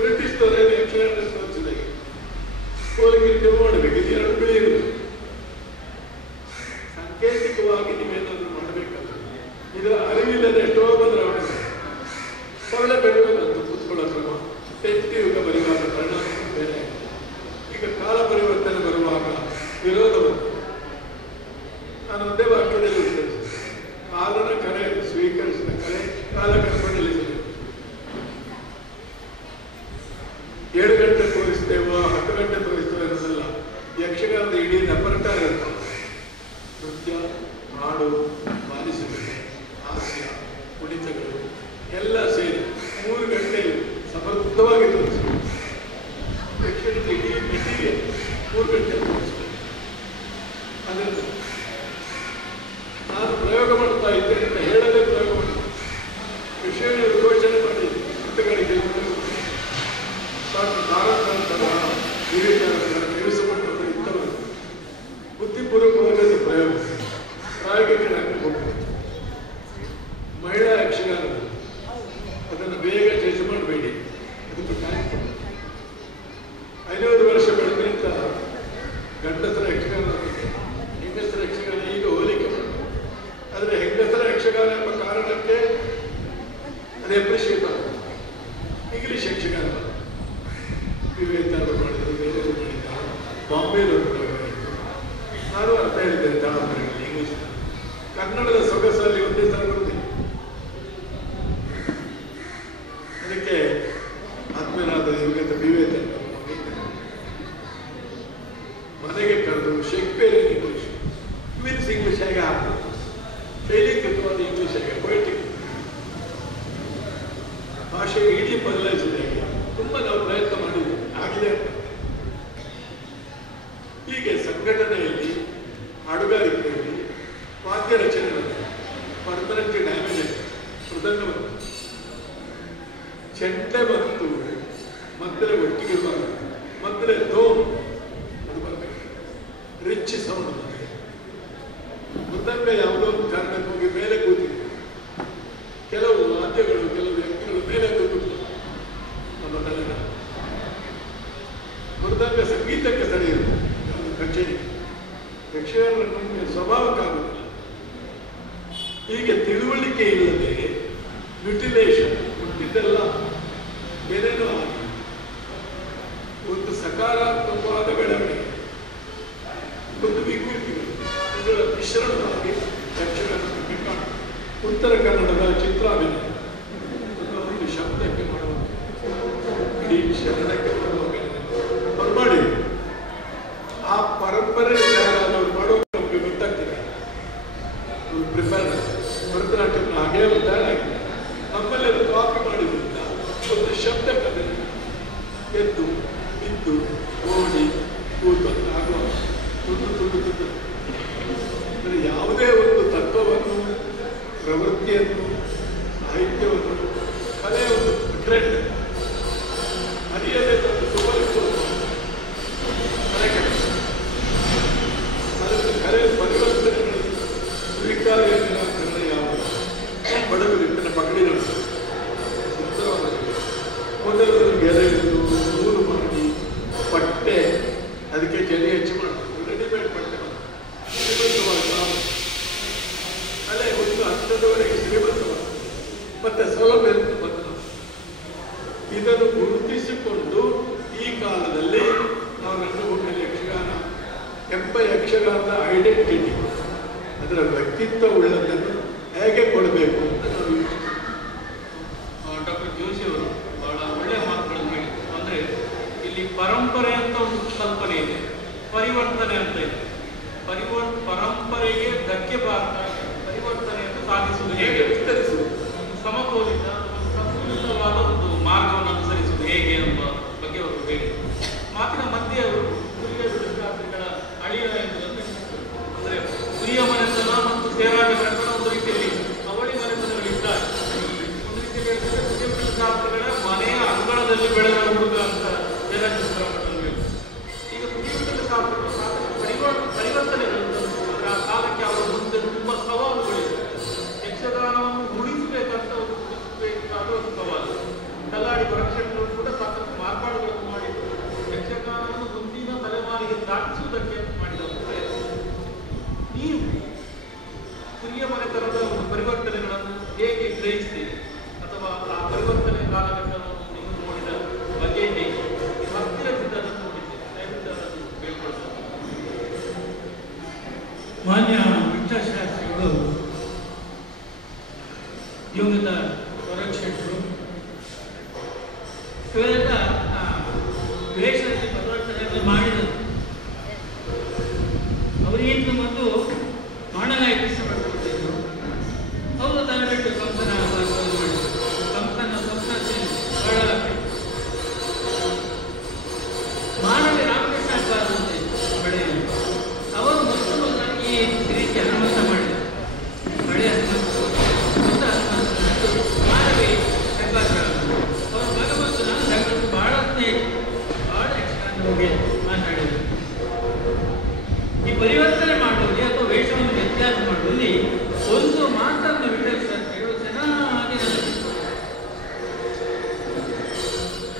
ಬ್ರಿಟಿಷ್ ದವರೇನು ಯಕ್ಷಗಾನ ತೋರಿಸಿದಾಗ ಹೋಲಿಕೆ ಮಾಡಬೇಕು. ಇದು 2 ಬಿಳಿ ಇರಬೇಕು. ಸಾಂಕೇತಿಕವಾಗಿ ನೀವೇನಾದ್ರೂ ಮಾಡಬೇಕಲ್ಲ, ಇದರ ಅರಿವಿಲ್ಲದೆ ಎಷ್ಟೋ ಬದಲಾವಣೆ. ಸರಳ ಬೆಳೆಯುವಂತ ಕೂತ್ಕೊಳ್ಳೋ ಕ್ರಮ, ಯುಗ ಬರುವಾಗ ಪರಿಣಾಮ ಬೇರೆ. ಈಗ ಕಾಲ ಪರಿವರ್ತನೆ ಬರುವಾಗ ವಿರೋಧ ಬಂತು. ನಾನು ಒಂದೇ ವಾಕ್ಯದಲ್ಲಿ ಉತ್ತರಿಸಿದೆ. ಕಾಲನ ಕರೆ ಸ್ವೀಕರಿಸಿದ ಕಲೆ ಕಾಲಕಲ್ಪನೆಯಲ್ಲಿ 7 ಗಂಟೆ ತೋರಿಸ್ತೇವೋ 10 ಗಂಟೆ ತೋರಿಸ್ತೇವೆ ಅನ್ನೋದಲ್ಲ. ಯಕ್ಷಗಾನದ ಇಡೀ ರೆಪರ್ಟಾರ್ ಇರ್ತದೆ. ನೃತ್ಯ, ಹಾಡು, ಬಾಲಿಸುವಿಕೆ, ಹಾಸ್ಯ, ಕುಣಿತಗಳು ಎಲ್ಲ ಸೇರಿ 3 ಗಂಟೆಯಲ್ಲಿ ಸಮರ್ಥವಾಗಿ ತೋರಿಸ್ತೇವೆ. ಯಕ್ಷಗಾನದ ಇಡೀ ಮೆಟೀರಿಯಲ್ 3 ಗಂಟೆ ತೋರಿಸ್ತೇವೆ. ಅದನ್ನು ನಾನು ಪ್ರಯೋಗ ಮಾಡ್ತಾ ಇದ್ದೇನೆ ಅಂತ ಹೇಳದೆ ಪ್ರಯೋಗ ಮಾಡಿದ್ದೆ. ವಿಷಯ ಘೋಷಣೆ ಮಾಡಿ ಚಿತ್ರಗಳಿಗೆ ಇರಿಸಪಟ್ಟವರು ಇದ್ದವರು ಬುದ್ಧಿಪೂರ್ವಕವಾದ ಪ್ರಯೋಗ ಪ್ರಾಯೋಗಿಕ ಹೋಗ್ತದೆ. ಮಹಿಳಾ ಯಕ್ಷಗಾನ ಅದನ್ನು ಬೇಗ ಜಡ್ಜ್ ಮಾಡಬೇಡಿ, ಅದಕ್ಕೆ ಟೈಮ್ ಕೊಡಿ. 500 ವರ್ಷ ಬೆಳೆದಂತ ಗಂಡಸರ ಯಕ್ಷಗಾನ, ಹೆಂಗಸರ ಯಕ್ಷಗಾನ ಈಗ ಹೋಲಿಕೆ ಮಾಡಿ. ಆದರೆ ಹೆಂಗಸರ ಯಕ್ಷಗಾನ ಎಂಬ ಕಾರಣಕ್ಕೆ ಅದು ಅಪ್ರಿಷಿಯೇಟ್ ಆಗ್ತದೆ. ಇಂಗ್ಲಿಷ್ ಯಕ್ಷಗಾನ ವಿವೇಕಾನಂದರು ಮಾಡಿದರು, ಬೇರೆಯವರು ಮಾಡಿದ್ದಾರೆ, ಬಾಂಬೆದವರು ಮಾಡಿದ್ದಾರೆ. ನಾನು ಅರ್ಥ ಹೇಳಿದ್ದೇನೆ ತಾಳಂಬರಗಳಲ್ಲಿ ಇಂಗ್ಲಿಷ್. ಕನ್ನಡದ ಸೊಗಸಲ್ಲಿ ಒಂದೇ ಸಲ ಬರುವುದಿಲ್ಲ. ಅದಕ್ಕೆ ಆತ್ಮೀಯರಾದ ಯುಗದ ವಿವೇಕಾನಂದರು ಮನೆಗೆ ಕರೆದು ಶೇಕ್ಸ್ಪಿಯರ್ ಇಂಗ್ಲಿಷ್, ಕ್ವೀನ್ಸ್ ಇಂಗ್ಲಿಷ್ ಹೇಗೆ ಆಗ್ತದೆ, ಶೈಲೀಕೃತವಾದ ಇಂಗ್ಲಿಷ್ ಹೇಗೆ, ಪೊಯಿಟಿಕ್ ಭಾಷೆ ಇಡೀ ಬದಲಾಯಿಸಿದೆ. ತುಂಬ ನಾವು ಪ್ರಯತ್ನ ಮಾಡಿದ್ವಿ, ಆಗಿದೆ. ಹೀಗೆ ಸಂಘಟನೆಯಲ್ಲಿ, ಹಾಡುಗಾರಿಕೆಯಲ್ಲಿ, ವಾದ್ಯ ರಚನೆಯಲ್ಲಿ ಪರ್ಮನೆಂಟ್ ಡ್ಯಾಮೇಜ್ ಮೃದಂಗ ಬಂತು, ಚೆಂಡೆ ಬಂತು, ಮದ್ದಲೆ ಒಟ್ಟಿಗೆ ಬರಬೇಕು, ಮದ್ದಲೆ ದೋಮ್ ಅದು ಬರಬೇಕು, ರಿಚ್ ಸೌಂಡ್ ಬರಬೇಕು. ಮೃದಂಗ ಯಾವುದೋ ಒಂದು ಕಾರಣಕ್ಕೆ ಹೋಗಿ ಮೇಲೆ ಕೂತಿದೆ. ಕೆಲವು ವಾದ್ಯಗಳು, ಕೆಲವು ವ್ಯಕ್ತಿಗಳು ಮೇಲೆ ಕೂತು ನಮ್ಮ ತಲೆನ ಮೃದಂಗ ಸಂಗೀತಕ್ಕೆ ಸರಿ ಇರುತ್ತೆ, ಕಚೇರಿ ಯಕ್ಷಗಾನ ನಮಗೆ ಸ್ವಭಾವಕ್ಕಾಗುತ್ತಿಲ್ಲ. ಹೀಗೆ ತಿಳುವಳಿಕೆ ಇಲ್ಲದೆ ಮ್ಯುಟಿಲೇಷನ್ ಇದೆಲ್ಲ ಏನೇನೋ ಆಗಿ ಒಂದು ಸಕಾರಾತ್ಮಕವಾದ ಬೆಳವಣಿಗೆ, ಒಂದು ವಿಕೃತಿಗಳು, ಇದರ ಮಿಶ್ರಣವಾಗಿ ಯಕ್ಷಗಾನ ಕಾಣುತ್ತೆ. ಉತ್ತರ ಕನ್ನಡದ ಚಿತ್ರಾಭಿನಯ ಒಂದು ಶಬ್ದಕ್ಕೆ ಮಾಡುವಾಗ, ಇಡೀ ಶರಣಕ್ಕೆ ಮಾಡುವಾಗ ಬರ್ಮಾಡಿ ಆ ಪರಂಪರೆ ಯಾರಾದವರು ಮಾಡುವಾಗ ನಮಗೆ ಗೊತ್ತಾಗ್ತದೆ. ಪ್ರಿಫರ್ ಭರತನಾಟ್ಯವನ್ನು ಹಾಗೇ ತಯಾರಾಗಿದೆ. ನಮ್ಮಲ್ಲಿ ಅದು ಕಾಪಿ ಮಾಡಿದ್ರಿಂದ ಒಂದು ಶಬ್ದ ಕಥೆ ಎದ್ದು ಬಿದ್ದು ಓಡಿ ಕೂತು ಆಗುವ ತುಂಡು ಅಂದರೆ ಯಾವುದೇ ಒಂದು ತತ್ವವನ್ನು, ಪ್ರವೃತ್ತಿಯನ್ನು, ಸಾಹಿತ್ಯವನ್ನು, ಕಲೆಯ ಒಂದು ಟ್ರೆಂಡ್ ಅರಿಯದೆ ತಂದು ಅದನ್ನು ಕಲೆ ಪರಿವರ್ತನೆ ಯಕ್ಷಗಾನದ ಐಡೆಂಟಿಟಿ, ಅದರ ವ್ಯಕ್ತಿತ್ವ ಉಳ್ಳದನ್ನು ಹೇಗೆ ಕೊಡಬೇಕು ಅಂತ ನಾವು ಡಾಕ್ಟರ್ ಜೋಶಿ ಅವರು ಬಹಳ ಒಳ್ಳೆಯ ಮಾತುಗಳನ್ನು ಹೇಳಿ. ಅಂದರೆ ಇಲ್ಲಿ ಪರಂಪರೆ ಅಂತ ಒಂದು ಕಲ್ಪನೆ ಇದೆ, ಪರಿವರ್ತನೆ ಅಂತ ಇದೆ. ಪರಂಪರೆಗೆ ಧಕ್ಕೆ ಬಾರದಾಗಿ ಪರಿವರ್ತನೆಯನ್ನು ಸಾಧಿಸುವುದು ಹೇಗೆ, ವಿಸ್ತರಿಸುವುದು, ಸಮತೋಲಿತ ಸಂತುಲಿತವಾದ ಒಂದು ಮಾರ್ಗವನ್ನು ಅನುಸರಿಸುವುದು ಹೇಗೆ ಎಂಬ ಬಗ್ಗೆ ಅವರು ಹೇಳಿ. ಮಾತಿನ ಮಧ್ಯೆ ಅವರು ಕುರಿಯ ಶಾಸ್ತ್ರಿಗಳ ಅಳಿಯ ಎಂಬುದನ್ನು ಅಂದರೆ ಕುರಿಯ ಮನೆತನ ಮತ್ತು ಸೇರಾಜ ಮನೆತನ ಒಂದು ರೀತಿಯಲ್ಲಿ ಅವಳಿ ಮನೆತನಗಳಿದ್ದಾರೆ. ಒಂದು ರೀತಿಯಲ್ಲಿ ಹೇಳಿದರೆ ಕುರಿಯ ಶಾಸ್ತ್ರಿಗಳ ಮನೆಯ ಅಂಗಳದಲ್ಲಿ ಬೆಳೆದ ಹುಡುಗ ಅಂತ ಸೇರಾಜ ಮಠದಲ್ಲಿ. ಈಗ ಕುರಿಯ ಶಾಸ್ತ್ರಗಳು ಪರಿವರ್ತನೆಗಳು ಅದರ ಕಾಲಕ್ಕೆ ಅವರ ಮುಂದೆ ತುಂಬ ಸವಾಲುಗಳಿವೆ. ಯಕ್ಷಗಾನವನ್ನು ಉಳಿಸಬೇಕಂತ ಬೇಕಾದ ಒಂದು ಸವಾಲು. ಕಲ್ಲಾಡಿ ಪರೀಕ್ಷೆಗಳು ಕೂಡ ಸಾಕಷ್ಟು ಮಾರ್ಪಾಡುಗಳನ್ನು ಮಾಡಿದ್ದು ಯಕ್ಷಗಾನವನ್ನು ಮುಂದಿನ ತಲೆಮಾರಿಗೆ ದಾಟಿಸುವುದಕ್ಕೆ ಮಾಡಿದ ಪ್ರಯತ್ನ. ನೀವು ಕುರಿಯ ಮನೆತನದ ಒಂದು ಪರಿವರ್ತನೆಗಳನ್ನು ಹೇಗೆ ಗ್ರಹಿಸ್ತೀರಿ, ಅಥವಾ ಆ ಪರಿವರ್ತನೆ ಕಾಲಘಟ್ಟವನ್ನು ನೀವು ನೋಡಿದ ಬಗ್ಗೆ ಹೇಗೆ ಹತ್ತಿರದಿಂದ ಅದನ್ನು ನೋಡಿದ್ದೀರಿ? ದಯವಿಟ್ಟು ಅದನ್ನು ಹೇಳ್ಕೊಳ್ತಾರೆ. ಮಾನ್ಯ ವಿಠ್ಠಲಶಾಸ್ತ್ರಿಗಳು ಯೋಗದ ವರಕ್ಷೇತ್ರರು ಇವರೆಲ್ಲ ವೇಷದಲ್ಲಿ ಪರಿವರ್ತನೆಯನ್ನು ಮಾಡಿದರು. ಅವರಿಗಿಂತ ಮೊದಲು ಮಾಡಲಾಗಿ ಇಷ್ಟಪಟ್ಟಿದ್ದರು. ಅವರು ತಲೆಬಿಟ್ಟು ಕಂಸನ ಮಾಡಿದರು. ಕಂಸನ ಬಹಳ ಮಾನವಿ ರಾಮಕೃಷ್ಣ ಬೆಳೆಯಲು ಅವರು ಮೊದಲು ಈ ರೀತಿ ಹನುಮಂತ ಮಾಡಿದರು. ಹಳೆಯ ಹನುಮಂತ ಮಾನವಿ ಅವರು ಭಗವಂತನ ಜಗತ್ತು ಬಹಳ ಸ್ನೇಹಿತ, ಬಹಳ ಯಕ್ಷಗಾನದ ಬಗ್ಗೆ ಮಾತಾಡಿದರು. ಈ ಪರಿವರ್ತನೆ ಮಾಡುವಲ್ಲಿ ಅಥವಾ ವೇಷವನ್ನು ವ್ಯತ್ಯಾಸ ಮಾಡುವಲ್ಲಿ ಒಂದು ಮಾತನ್ನು ವಿಠ್ಠಲಶಾಸ್ತ್ರಿಗಳು ಚೆನ್ನಾಗಿ ನೆನಪಿಸಿದರು.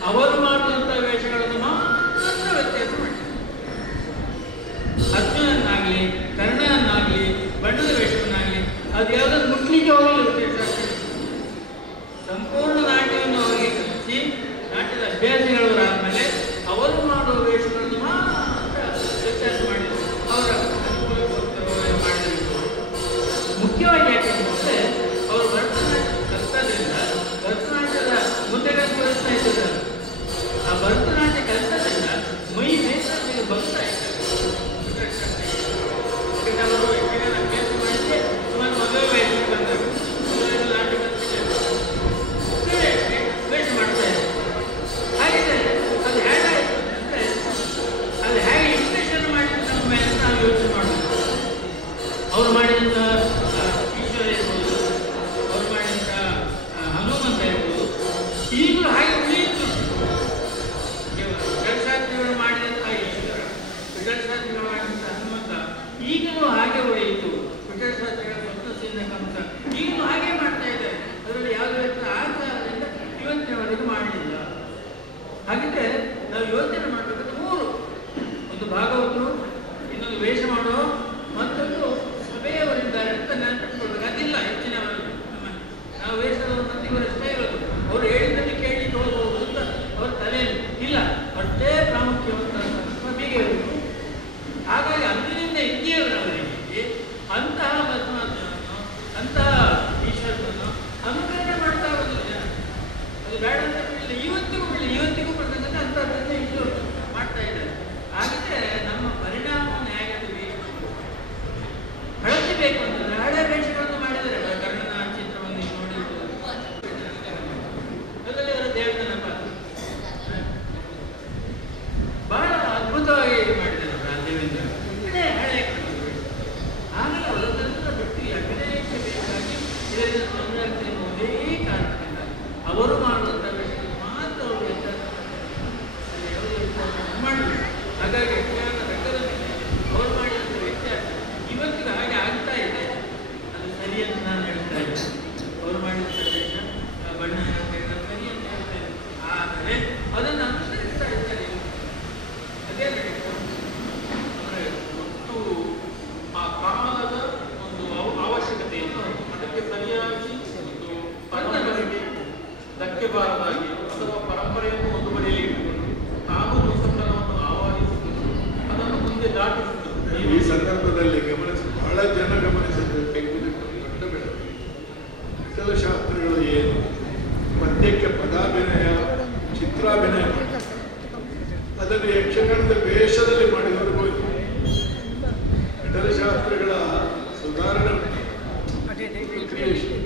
ಅವರು ಮಾಡುವಂತಹ ವೇಷಗಳನ್ನು ಮಾತ್ರ ವ್ಯತ್ಯಾಸ ಮಾಡಿದರು. ಅರ್ಜುನನ್ನಾಗಲಿ ಕರ್ಣನನ್ನಾಗಲಿ ಬಣ್ಣದ ವೇಷವನ್ನಾಗಲಿ ಅದು ಯಾವುದಾದ್ರು ಮುಟ್ಲಿಕ್ಕೆ ಹೋಗಲಿಲ್ಲ ವಿಠ್ಠಲಶಾಸ್ತ್ರಿ. ಸಂಪೂರ್ಣ ನಾಟ್ಯವನ್ನು ಅವರಿಗೆ ಕಲಿಸಿ ನಾಟ್ಯದ ಅಭ್ಯಾಸಿಗಳವರಾದ್ಮೇಲೆ ಅವರು ಮಾಡುವ ವೇಷಗಳನ್ನು ಮಾತ್ರ ವ್ಯತ್ಯಾಸ ಮಾಡಿದರು. ಅವರ ಅನುಕೂಲಕ್ಕೋಸ್ಕರ ಮಾಡಿದರು. ಮುಖ್ಯವಾಗಿ ಯಾಕೆಂದರೆ ಅವರು ಭರತನಾಟ್ಯ ಕಲಿತದ್ರಿಂದ ಭರತನಾಟ್ಯದ ಮುಂದೆಗಳು ಕಲಿಸ್ತಾ ಇದ್ದಾರೆ. ಆ ಭರತನಾಟ್ಯ ಕಲಿತದ್ರಿಂದ ಮೈ ನೇತೃತ್ವಕ್ಕೆ ಬರ್ತಾ ಇದ್ದಾರೆ. ಅವರು ಯಕ್ಷಗಾನ ಅಭ್ಯಾಸ ಮಾಡಿದ್ರೆ ಸುಮಾರು ಮದುವೆ ವಯಸ್ಸಿಗೆ ಬಂದಾಗ ಮದುವೆ ನಾಟ್ಯ ವೇಷ ಮಾಡ್ತಾ ಇದ್ದಾರೆ. ಹಾಗಿದ್ರೆ ಅದು ಹೇಗಾಯಿತು ಅಂದರೆ ಅದು ಹೇಗೆ ಇಂಪ್ರೆಷನ್ ಮಾಡಿದ್ರು ನಮ್ಮ ಮೇಲೆ ಅಂತ ನಾವು ಯೋಚನೆ ಮಾಡಬೇಕು. ಅವರು ಮಾಡಿದಂಥ ಈಶ್ವರ ಇರ್ಬೋದು, ಅವರು ಮಾಡಿದಂಥ ಹನುಮಂತ ಇರ್ಬೋದು, ಈಗಲೂ ಹಾಗೆ ಉಳಿಯಿತು. ವಿಠ್ಠಲಶಾಸ್ತ್ರಿಗಳು ಮಾಡಿದಂಥ ಈಶ್ವರ, ವಿಠ್ಠಲಶಾಸ್ತ್ರಿಗಳು ಮಾಡಿದಂಥ ಹನುಮಂತ ಈಗಲೂ ಹಾಗೆ ಉಳಿಯಿತು. ವಿಠ್ಠಲಶಾಸ್ತ್ರಿಗಳ ಸಂತೋಷದಿಂದ ಕಂಸ ಈಗಲೂ ಹಾಗೆ ಮಾಡ್ತಾ ಇದ್ದಾರೆ. ಅದರಲ್ಲಿ ಯಾವುದೇ ಆಚಾರದಿಂದ ಇವತ್ತಿನವರೆಗೂ ಮಾಡಲಿಲ್ಲ. ಹಾಗಿದ್ರೆ ನಾವು ಯೋಚನೆ ಮಾಡಬೇಕಾದ್ರೆ ಮೂರು: ಒಂದು ಭಾಗವತರು, ಇನ್ನೊಂದು ವೇಷ ಮಾಡುವ, ಮತ್ತೊಂದು ಸಭೆಯವರಿದ್ದಾರೆ ಅಂತ ನೆನಪಿಟ್ಕೊಳ್ಬೇಕು. ಅದಿಲ್ಲ ಹೆಚ್ಚಿನವರು. ನಾವು ವೇಷದವರು ಮತ್ತಿವರಷ್ಟೇ ಇರೋದು. ಅವರು ಹೇಳಿದ್ದನ್ನು ಕೇಳಲಿಕ್ಕೆ ಹೋಗಬಹುದು ಅಂತ ಅವ್ರ ತಲೆಯಲ್ಲಿ ಇಲ್ಲ. ಅಷ್ಟೇ ಪ್ರಾಮುಖ್ಯವಂತ ಹೀಗೆ ಇರುವುದು. ಹಾಗಾಗಿ ಅಂದಿನಿಂದ ಇಂದಿಯವರವರಿಗೆ ಅಂತಹ ಭಸ್ಮಾಸುರನನ್ನು, ಅಂತಹ ಈಶ್ವರನನ್ನು ಅನುಕರಣೆ ಮಾಡ್ತಾ ಇರೋದಿಲ್ಲ. ಅದು ಬೇಡ ಅಂತ ಬಿಡಲಿಲ್ಲ, ಇವತ್ತಿಗೂ ಬರ್ತಕ್ಕಂಥ ಅಂಥದ್ದನ್ನೇ ಇಷ್ಟು ಮಾಡ್ತಾ ಇದ್ದಾರೆ. ಹಾಗಿದ್ರೆ ನಮ್ಮ ಪರಿಣಾಮವನ್ನು ಹೇಗೆ ಬಳಸಬೇಕು ಅಂತಂದ್ರೆ ಹಳೆ ವೇಷಗಳನ್ನು ಮಾಡಿದರೆ ಕರ್ಣನ ಚಿತ್ರವನ್ನು ನೋಡಿರ್ಬೋದು. ಅದರಲ್ಲಿ ಅವರ ದೇವರ ಪಾತ್ರ ಬಹಳ ಅದ್ಭುತವಾಗಿ ಮಾಡಿದ್ದಾರೆ ದೇವೇಂದ್ರ. ಹಳೆ ಆಮೇಲೆ ಅವರನ್ನೆಲ್ಲ ಬಿಟ್ಟು ಅಭಿನಯಕ್ಕೆ ಬೇಕಾಗಿ ಇದರಿಂದ ತೊಂದರೆ ಆಗ್ತಿರೋ ಒಂದೇ ಕಾರಣದಿಂದ ಅವರು ಮಾಡುವಂಥ ವೇಷಗಳು ಮಾತ್ರ ಅವರು ವ್ಯತ್ಯಾಸ ಮಾಡಲಿಲ್ಲ. ಹಾಗಾಗಿ ಯಕ್ಷಗಾನ ರಂಗದಲ್ಲಿ ಅವರು ಮಾಡಿದಂಥ ವ್ಯತ್ಯಾಸ ಇವತ್ತಿಗೂ ಹಾಗೆ ಆಗ್ತಾ ಇದೆ. ಅದು ಸರಿ ಅಂತ ನಾನು ಹೇಳ್ತಾ ಇದ್ದೆ. ಅವರು ಮಾಡಿದಂಥ ವೇಷ ಬಣ್ಣ ಸರಿ ಅಂತ ಹೇಳ್ತಾ ಇದ್ದೆ. ಆದರೆ ಅದನ್ನು ಅನುಸರಿಸ್ತಾ ಇದ್ದಾರೆ. ಅದೇ ಅಂದರೆ ಒಟ್ಟು ಆ ಕಾಲದ ಒಂದು ಅವಶ್ಯಕತೆಯನ್ನು ಅದಕ್ಕೆ ಸರಿಯಾಗಿ ಒಂದು ಪರಂಪರೆಗೆ ಧಕ್ಕೆ ಬಾರದಾಗಿ ಅಥವಾ ಪರಂಪರೆಯನ್ನು ಒಂದು ಬದಿಯಲ್ಲಿ ಇಟ್ಟುಕೊಂಡು ತಾನು ಹೊಸತನವನ್ನು ಆವಾಹಿಸಿಕೊಂಡು ಅವರಲ್ಲಿ ಬಹಳ ಜನ ಗಮನಿಸಬೇಕಾಗುವುದು ದೊಡ್ಡ ಬೆಳವಣಿಗೆ. ವಿಠಲ ಶಾಸ್ತ್ರಿಗಳು ಏನು ಪದ್ಯಕ್ಕೆ ಪದಾಭಿನಯ, ಚಿತ್ರಾಭಿನಯ ಅದನ್ನು ಯಕ್ಷಗಾನದ ವೇಷದಲ್ಲಿ ಮಾಡಿದವರೆಗೂ ವಿಠಲ ಶಾಸ್ತ್ರಿಗಳ ಸುಧಾರಣೆ ಕ್ರಿಯೇಷನ್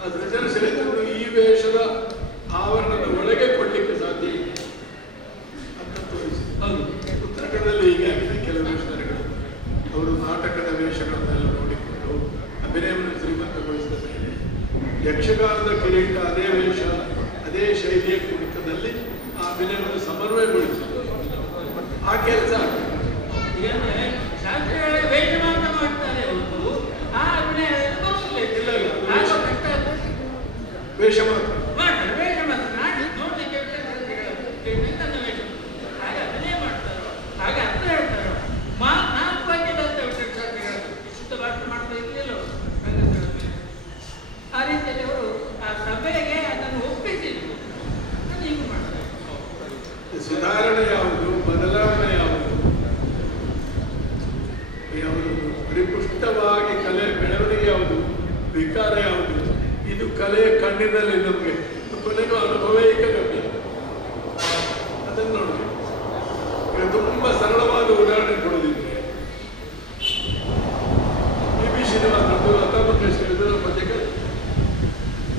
ಆ ಸೃಜನಶೀಲತೆಯನ್ನು ಈ ವೇಷದ ಆವರಣದ ಒಳಗೆ ಕೊಡಲಿಕ್ಕೆ ಸಾಧ್ಯ ಇಲ್ಲ ಅಂತ ತೋರಿಸಿ. ಹೌದು, ಉತ್ತರ ಕನ್ನಡದಲ್ಲಿ ಹೀಗೆ ಆಗಿದೆ. ಕೆಲವು ವೇಷಧಾರಿಗಳು ಅವರು ನಾಟಕದ ವೇಷಗಳನ್ನೆಲ್ಲ ನೋಡಿಕೊಂಡು ಅಭಿನಯವನ್ನು ಶ್ರೀಮಂತಗೊಳಿಸಿದ ಮೇಲೆ ಯಕ್ಷಗಾನದ ಕಿರೀಟ ಅದೇ ವೇಷ ಅದೇ ಶೈಲಿಯ ಕುಣಿತದಲ್ಲಿ ಆ ಅಭಿನಯವನ್ನು ಸಮನ್ವಯಗೊಳಿಸಿದರು. ಆ ಕೆಲಸ ಶಾಸ್ತ್ರಿಗಳ ವೇಷ ಮಾತ್ರ ಮಾಡ್ತಾರೆ ಹೊರತು ಆ ಅಭಿನಯ ವೇಷ ಮಾತ್ರ ಮಾಡ್ತಾರೆ. ವೇಷ ಮಾತ್ರ ನೋಡ್ಲಿಕ್ಕೆ ನನ್ನ ವೇಷ ಹಾಗೆ ಅಭಿನಯ ಮಾಡ್ತಾರೋ ಹಾಗೆ ಅರ್ಥ ಹೇಳ್ತಾರೋ ನಾಲ್ಕು ವಾಕ್ಯದಂತ ಶಾಸ್ತ್ರಿಗಳು ಶುದ್ಧ ಭಾಷೆ ಮಾಡ್ತಾ ಇರಲಿಲ್ಲ ಆ ರೀತಿಯಲ್ಲಿ ಅವರು ಆ ಸಭೆಗೆ ಅದನ್ನು ಒಪ್ಪಿಸಿದ್ರು. ಅದು ಹೀಗೆ ಮಾಡ್ತಾರೆ. ಸುಧಾರಣೆ ಯಾವುದು, ಬದಲಾವಣೆ ಯಾವುದು, ಯಾವುದು ಪರಿಪುಷ್ಟವಾಗಿ ಕಲೆ ಬೆಳವಣಿಗೆ ಯಾವುದು, ವಿಕಾರ ಯಾವುದು, ಇದು ಕಲೆಯ ಕಣ್ಣಿನಲ್ಲಿ ನಮಗೆ ಕೊನೆಗೂ ಅನುಭವೈಕ ಗಮ್ಯ. ಅದನ್ನು ನೋಡಿ. ಈಗ ತುಂಬಾ ಸರಳವಾದ ಉದಾಹರಣೆ ಕೊಡೋದಿದ್ರೆ ಬಿ ಶ್ರೀನಿವಾಸರದ್ದು ಲತಾ ಮಂಗೇಶ್ಕರ್ ಇದರ ಮಧ್ಯೆ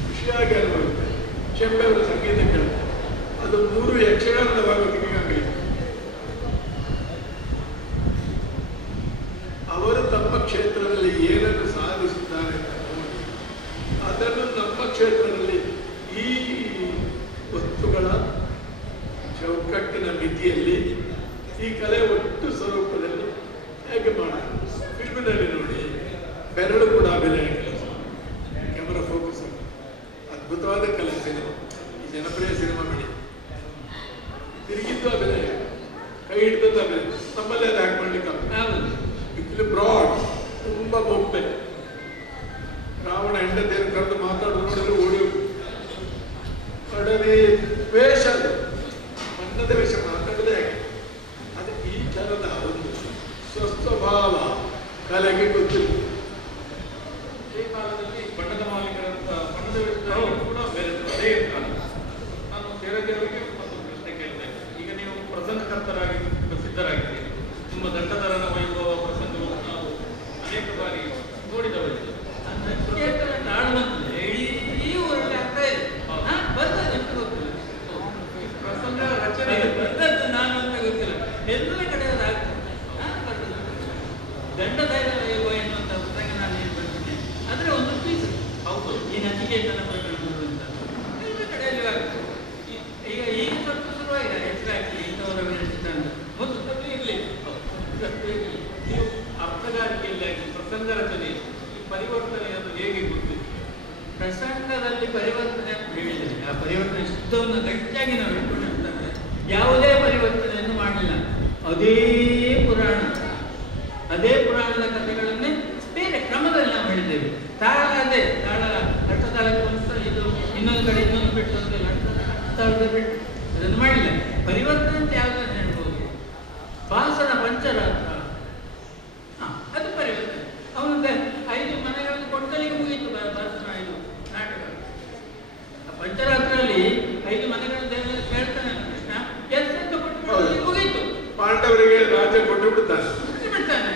ಖುಷಿಯಾಗಿ ಅನುಭವಿಸುತ್ತೆ. ಚೆಂಬೆ ಅವರ ಸಂಗೀತ ಕೇಳುತ್ತೆ. ಅದು 3 ಯಕ್ಷಗಾನದ ಭಾಗವತಿಗೆ ಆಗೈತೆ. ಅವರು ತಮ್ಮ ಕ್ಷೇತ್ರದಲ್ಲಿ ಏನನ್ನು ಸಾಧಿಸುತ್ತಾರೆ ಅಂತ ನೋಡಿ ಅದನ್ನು ನಮ್ಮ ಕ್ಷೇತ್ರದಲ್ಲಿ ಈ ವಸ್ತುಗಳ ಚೌಕಟ್ಟಿನ ಮಿತಿಯಲ್ಲಿ ಈ ಕಲೆ ಒಟ್ಟು ಸ್ವರೂಪದಲ್ಲಿ ಹೇಗೆ ಮಾಡೋದು. ಫಿಲ್ಮಿನಲ್ಲಿ ನೋಡಿ, ಬೆರಳು ಕೂಡ ಅಭಿನಯ ಕೆಲಸ, ಕ್ಯಾಮರಾ ಫೋಕಸ್, ಅದ್ಭುತವಾದ ಕಲೆ ಸಿನಿಮಾ. ಈ ಜನಪ್ರಿಯ ಸಿನಿಮಾಗಳಿಗೆ ತಿರುಗಿದ್ದು ಅಭಿನಯ, ಕೈ ಹಿಡಿದದ್ದು ಅಭಿನಯ. ನಮ್ಮಲ್ಲಿ ಅದು ಹ್ಯಾಕ್ ಮಾಡ್ಲಿಕ್ಕೆ ಇಲ್ಲಿ ಬ್ರಾಡ್ ತುಂಬಾ ಬೊಬ್ಬೆ. ರಾವಣ ಹೆಂಡತಿಯನ್ನು ಕರೆದು ಮಾತಾಡೋದು ನೋಡಿದ್ರೆ ಓಡಿ ಕಡಲಿ ವೇಷ, ಅದು ಬಣ್ಣದ ವೇಷ, ಮಾತಾಡೋದೇ ಯಾಕೆ. ಅದು ಈ ಥರದ ಒಂದು ಸ್ವಸ್ವಭಾವ ಕಲೆಗೆ ಗೊತ್ತಿಲ್ಲ. ಈ ಕಾಲದಲ್ಲಿ ಬಣ್ಣದ ಮಾಲೀಕರಂತ ಬಣ್ಣದ ವೇಷ ಕೂಡ ಬೇರೆ ಅದೇ ಕಾಲ. ನಾನು ಸೇರದೇವರಿಗೆ ಮತ್ತೊಂದು ಪ್ರಶ್ನೆ ಕೇಳಿದೆ. ಈಗ ನೀವು ಪ್ರಸಂಗಕರ್ತರಾಗಿ ಪ್ರಸಿದ್ಧರಾಗಿದ್ದೀರಿ. ನಿಮ್ಮ ದಂಡಧರನ ವೈಭವ ಪ್ರಸಂಗವನ್ನು ನಾವು ಅನೇಕ ಬಾರಿ ನೋಡಿದವರಿದ್ದೆ. ಈ ಊರಲ್ಲಿ ಆಗ್ತಾ ಇದೆ. ಬರ್ತದೆ ಗೊತ್ತಿಲ್ಲ, ಪ್ರಸಂಗ ರಚನೆ ಬಂದದ್ದು ನಾನು ಅಂತ ಗೊತ್ತಿಲ್ಲ, ಎಲ್ಲ ಕಡೆ ಅದು ಆಗ್ತದೆ. ದಂಡಧೈರ್ಯ ವೈಭವ ಎನ್ನುವಂಥ ಪುಸ್ತಕ ನಾನು ಏನು ಬರ್ತೀನಿ ಆದರೆ ಒಂದು ಪೀಸ್. ಹೌದು, ಈ ನಚಿಕೇತನ ಪ್ರಕರಣ ಅಂತ ಎಲ್ಲ ಕಡೆಯಲ್ಲಿ ಆಗ್ತದೆ. ಈಗ ಸ್ವಲ್ಪ ಶುರುವಾಗಿದೆ ಹೆಚ್ಚಾಗಿ ಇಂಥವರ ಚಿತ್ರಾಂತ ಮೊದಲು ಸ್ವಲ್ಪ ಇರಲಿ. ನೀವು ಅರ್ಥಗಾರಿಕೆಯಲ್ಲಿ ಪ್ರಸಂಗ ರಚನೆ ಈ ಪರಿವರ್ತನೆಯನ್ನು ಹೇಗೆ ಗೊತ್ತಿದೆ? ಪ್ರಸಂಗದಲ್ಲಿ ಪರಿವರ್ತನೆ ಅಂತ ಹೇಳಿದರೆ ಆ ಪರಿವರ್ತನೆ ಶುದ್ಧವನ್ನು ಗಟ್ಟಿಯಾಗಿ ನಾವು ಇಟ್ಕೊಂಡಿರ್ತಾರೆ. ಯಾವುದೇ ಪರಿವರ್ತನೆಯನ್ನು ಮಾಡಲಿಲ್ಲ. ಅದೇ ಪುರಾಣದ ಕಥೆಗಳನ್ನೇ ಬೇರೆ ಕ್ರಮದಲ್ಲಿ ನಾವು ಹೇಳಿದ್ದೇವೆ. ತಾಳ ಅದೇ ತಾಳ ಅರ್ಥತಾಳಕ್ಕೆ ಒಂದು ಇದು ಇನ್ನೊಂದು ಕಡೆ ಇನ್ನೊಂದು ಬಿಟ್ಟು ಅಂತೆಲ್ಲ ಅರ್ಥತಾಳದ ಬಿಟ್ಟು ಅದನ್ನು ಮಾಡಿಲ್ಲ. ಪರಿವರ್ತನೆ ಅಂತ ಯಾವುದನ್ನು ಹೇಳ್ಬೋದು? ಭಾಸನ ಪಂಚರಾತ್ರ, ಅದು ಪರಿವರ್ತನೆ. ಅವನಂತೆ 5 ಮನೆಗಳನ್ನು ಕೊಟ್ಟಲಿಗೆ ಮುಗೀತು ಭಾಸನ 5 ನಾಟಕ. ಪಂಚರಾತ್ರಲ್ಲಿ 5 ಮನೆಗಳ ದೇವರಲ್ಲಿ ಕೇಳ್ತಾನೆ ಕೃಷ್ಣ, ಅಂತ ಕೊಟ್ಟು ಮುಗೀತು. ಪಾಂಡವರಿಗೆ ರಾಜ್ಯ ಕೊಟ್ಟು ಬಿಡ್ತಾನೆ.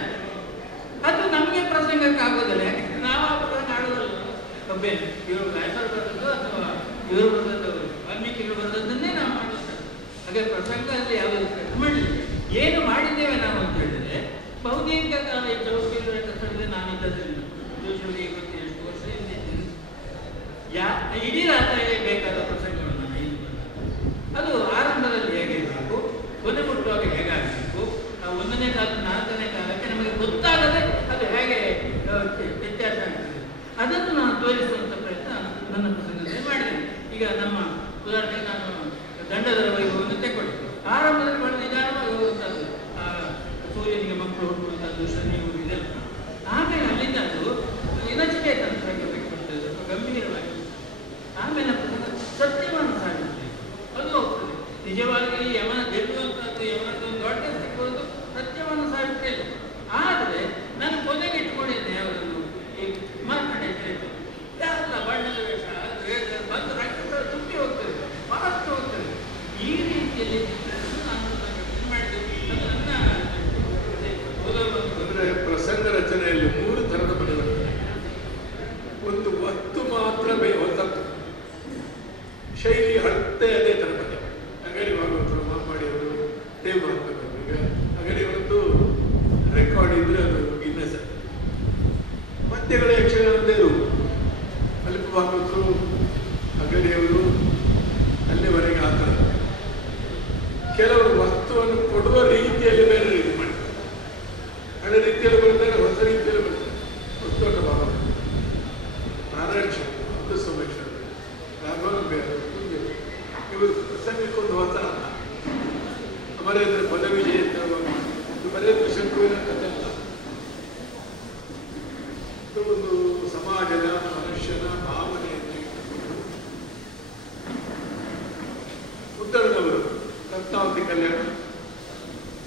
ಅದು ನಮಗೆ ಪ್ರಸಂಗಕ್ಕೆ ಆಗೋದಿಲ್ಲ. ಯಾಕಂದ್ರೆ ನಾವು ಆ ಪ್ರಸಂಗ ಆಡೋದಲ್ಲ. ಒಬ್ಬೇ ಇವರು ಗಾಯಕರು ಬರೆದದ್ದು ಅಥವಾ ಇವರು ಬರೆದದ್ದು ವಾಲ್ಮೀಕಿಗಳು ಬರೆದದ್ದನ್ನೇ ನಾವು ಮಾಡಿರ್ತೇವೆ. ಹಾಗೆ ಪ್ರಸಂಗದಲ್ಲಿ ಯಾವುದಾದ್ರು ಮಾಡಲಿಲ್ಲ. ಏನು ಮಾಡಿದ್ದೇವೆ ನಾವು ಅಂತ ಹೇಳಿದ್ರೆ ಬಹುತೇಕ ಕಾಲ ಈ ಚೌಕಿಗಳ ಕಥೆಯಲ್ಲಿ ನಾನು ಇದ್ದದ್ರಿಂದ ಜೋಶಿಗೆ ಗೊತ್ತಿ ಎಷ್ಟು ವರ್ಷ ಇದ್ದೇನೆ. ಇಡೀ ರಾತ್ರಿಗೆ ಬೇಕಾದ ಪ್ರಸಂಗಗಳನ್ನು ನಾನು ಅದು ಆರಂಭದಲ್ಲಿ ಹೇಗಿರಬೇಕು, ಕೊನೆ ಮುಟ್ಟುವಾಗ ಹೇಗಾಗಬೇಕು, 1ನೇ ಕಾಲ 4ನೇ ಕಾಲಕ್ಕೆ ನಮಗೆ ಗೊತ್ತಾಗದೆ ಅದು ಹೇಗೆ ವ್ಯತ್ಯಾಸ ಆಗ್ತದೆ ಅದನ್ನು ನಾನು ತೋರಿಸುವಂಥ ಪ್ರಯತ್ನ ನನ್ನ ಪ್ರಸಂಗದಲ್ಲಿ ಮಾಡಿದ್ದೇನೆ. ಈಗ ನಮ್ಮ ಉದಾಹರಣೆಗೆ ನಾನು ದಂಡದ ವೈಭವವನ್ನು ತೆಕ್ಕೊಳ್ಳಿ. ಆರಂಭದಲ್ಲಿ ಬಹಳ ನಿಧಾನವಾಗಿ ಹೋಗುವಂಥದ್ದು, ಸೂರ್ಯನಿಗೆ ಮಕ್ಕಳು ಹುಟ್ಟುವಂಥದ್ದು, ಶನಿ ಇದೆಲ್ಲ. ಆಮೇಲೆ ಅಲ್ಲಿಂದ ಅದು ನಚಿಕೇತ ತಂತ್ರಕ್ಕೆ ಬರ್ತದೆ, ಸ್ವಲ್ಪ ಗಂಭೀರವಾಗಿ. ಆಮೇಲೆ ಸತ್ಯವಾದ ಸಾಹಿತ್ಯ ಅದು ಹೋಗ್ತದೆ. ಪ್ರಸಂಗವನ್ನು ಕೊಡುವ ರೀತಿಯಲ್ಲಿ ಬೇರೆ ರೀತಿ ಮಾಡ್ತಾರೆ. ಹಳೆ ರೀತಿಯಲ್ಲಿ ಬರ್ತಾರೆ, ಹೊಸ ರೀತಿಯಲ್ಲಿ ಬರ್ತಾರೆ. ಪುಸ್ತಕ ಭಾಗ ನಾರಾಯಣ ಶರ್ಮ, ಅಬ್ದುಲ್ ಸಮೀರ್ ಶರ್ಮ, ರಾಘವೇಂದ್ರ ಇವರು ಪ್ರಸಂಗಕ್ಕೊಂದು ಹೊಸ ಅರ್ಥ. ಅಮರೇಂದ್ರ ಪದವಿ ಜಯಂತಿ ಬರೆಯುವ ಶಂಕುವಿನ ಕಥೆ ಅಲ್ಲ. ಇದು ಒಂದು ಸಮಾಜದ ಮನುಷ್ಯನ ಭಾವನೆಯನ್ನು ಉತ್ತರದವರು ರತ್ನಾವತಿ ಕಲ್ಯಾಣ,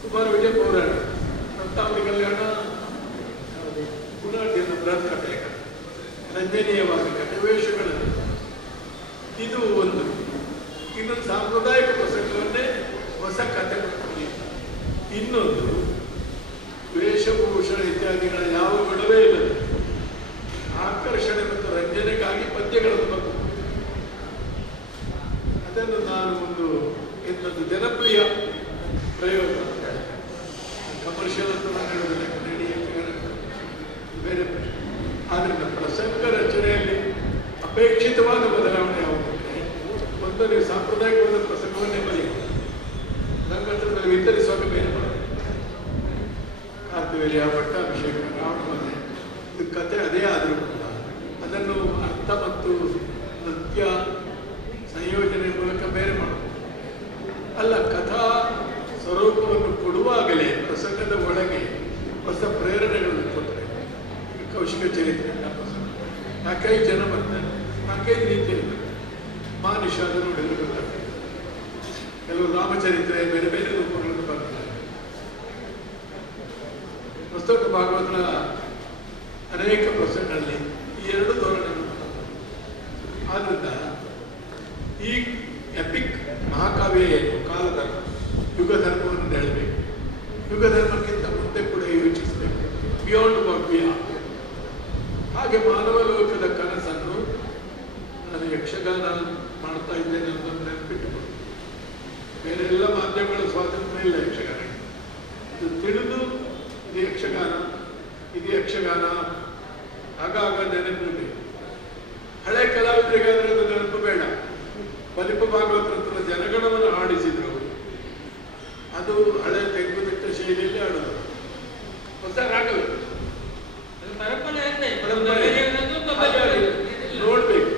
ಕುಮಾರ ವಿಜಯ ಪೌರಾಣ, ರತ್ನಾವತಿ ಕಲ್ಯಾಣ ಗುಣಾಢ್ಯನ ಬೃಹತ್ ಕಥೆ, ರಂಜನೀಯವಾದ ಕಥೆ, ವೇಷಗಳಲ್ಲಿ ಇದು ಒಂದು. ಇನ್ನೊಂದು ಸಾಂಪ್ರದಾಯಿಕ ಪ್ರಸಂಗವನ್ನೇ ಹೊಸ ಕಥೆ ಮಾಡ್ತೀನಿ. ಇನ್ನೊಂದು ವೇಷಭೂಷಣ ಇತ್ಯಾದಿಗಳ ಯಾವ ಗೊಡವೇ ಇಲ್ಲ, ಆಕರ್ಷಣೆ ಮತ್ತು ರಂಜನೆಗಾಗಿ ಪದ್ಯಗಳನ್ನು ಬಂದು ಅದನ್ನು ನಾನು ಒಂದು ಇನ್ನೊಂದು ಜನಪ್ರಿಯ ಪ್ರಯೋಗ ಕಮರ್ಷಿಯಲ್ ಅಂತ ನಾನು ಹೇಳೋದಿಲ್ಲ, ಬೇರೆ ಪ್ರಶ್ನೆ. ಆದ್ರಿಂದ ಪ್ರಸಂಗ ರಚನೆಯಲ್ಲಿ ಅಪೇಕ್ಷಿತವಾದ ಬದಲಾವಣೆ ಯಾವುದಂದ್ರೆ, ಒಂದು ನೀವು ಸಾಂಪ್ರದಾಯಿಕವಾದ ಪ್ರಸಂಗವನ್ನೇ ಬರೆಯುವುದು, ರಂಗತಂತ್ರದಲ್ಲಿ ವಿತರಿಸುವಾಗ ಬೇರೆ ಮಾಡೋದು. ಕಾರ್ತಿವೀರ್ಯ, ಪಟ್ಟಾಭಿಷೇಕ, ರಾವಣವಧೆ, ಇದು ಕಥೆ ಅದೇ ಆದರೂ ಕೂಡ ಅದನ್ನು ಅರ್ಥ ಮತ್ತು ನೃತ್ಯ ಸಂಯೋಜನೆ ಮೂಲಕ ಬೇರೆ ಮಾಡಬಹುದು. ಅಲ್ಲ, ಕಥಾ ಸ್ವರೂಪವನ್ನು ಕೊಡುವಾಗಲೇ ಪ್ರಸಂಗದ ಒಳಗೆ ಹೊಸ ಪ್ರೇರಣೆಗಳನ್ನು ಕೊಟ್ಟರೆ, ಕೌಶಿಕ ಚರಿತ್ರೆ ಪ್ರಸಂಗ 4-5 ಜನ ಬರ್ತಾರೆ, 4-5 ರೀತಿಯಲ್ಲಿ ಮಾನುಷ ಅದನ್ನು ನೋಡಿದ್ರೆ ಗೊತ್ತಾಗ್ತದೆ. ಕೆಲವರು ರಾಮಚರಿತ್ರೆ ಬೇರೆ ಬೇರೆ ರೂಪಗಳನ್ನು ಬರ್ತಾರೆ. ಪುಸ್ತಕ ಭಾಗವತನ ಅನೇಕ ಪ್ರಸಂಗಗಳಲ್ಲಿ ಈ ಎರಡು ಧೋರಣೆಗಳು. ಆದ್ರಿಂದ ಈ ಎಪಿಕ್ ಮಹಾಕಾವ್ಯ ಏನು, ಕಾಲಧರ್ಮ, ಯುಗ ಧರ್ಮವನ್ನು ಹೇಳಬೇಕು. ಯುಗ ಧರ್ಮಕ್ಕಿಂತ ಮುಂದೆ ಕೂಡ ಯೋಚಿಸಬೇಕು, ಬಿಯಾಂಡ್ ವಾಟ್ ವಿ ಆರ್. ಹಾಗೆ ಮಾನವ ಲೋಕದ ಕನಸನ್ನು ನಾನು ಯಕ್ಷಗಾನ ಮಾಡ್ತಾ ಇದ್ದೇನೆ ಅನ್ನೋದನ್ನು ನೆನಪಿಟ್ಟುಕೊಂಡು, ಬೇರೆ ಎಲ್ಲ ಮಾಧ್ಯಮಗಳ ಸ್ವಾತಂತ್ರ್ಯ ಇಲ್ಲ ಯಕ್ಷಗಾನ. ಇದು ತಿಳಿದು ಇದು ಯಕ್ಷಗಾನ, ಇದು ಯಕ್ಷಗಾನ ಆಗಾಗ ನೆನಪಿರಬೇಕು. ಹಳೆ ಕಲಾವಿದರಿಗಾದ್ರೆ ಅದು ನೆನಪು ಬೇಡ. ಬಲಿಪ ಭಾಗವತರ ಜನಗಣವನ್ನು ಹಾಡಿಸಿದ್ರು, ಅದು ಹಳೆ ತೆಂಗುದಿಟ್ಟ ಶೈಲಿಯಲ್ಲಿ ಆಡೋದು, ಹೊಸ ರಾಗವೇ ನೋಡ್ಬೇಕು.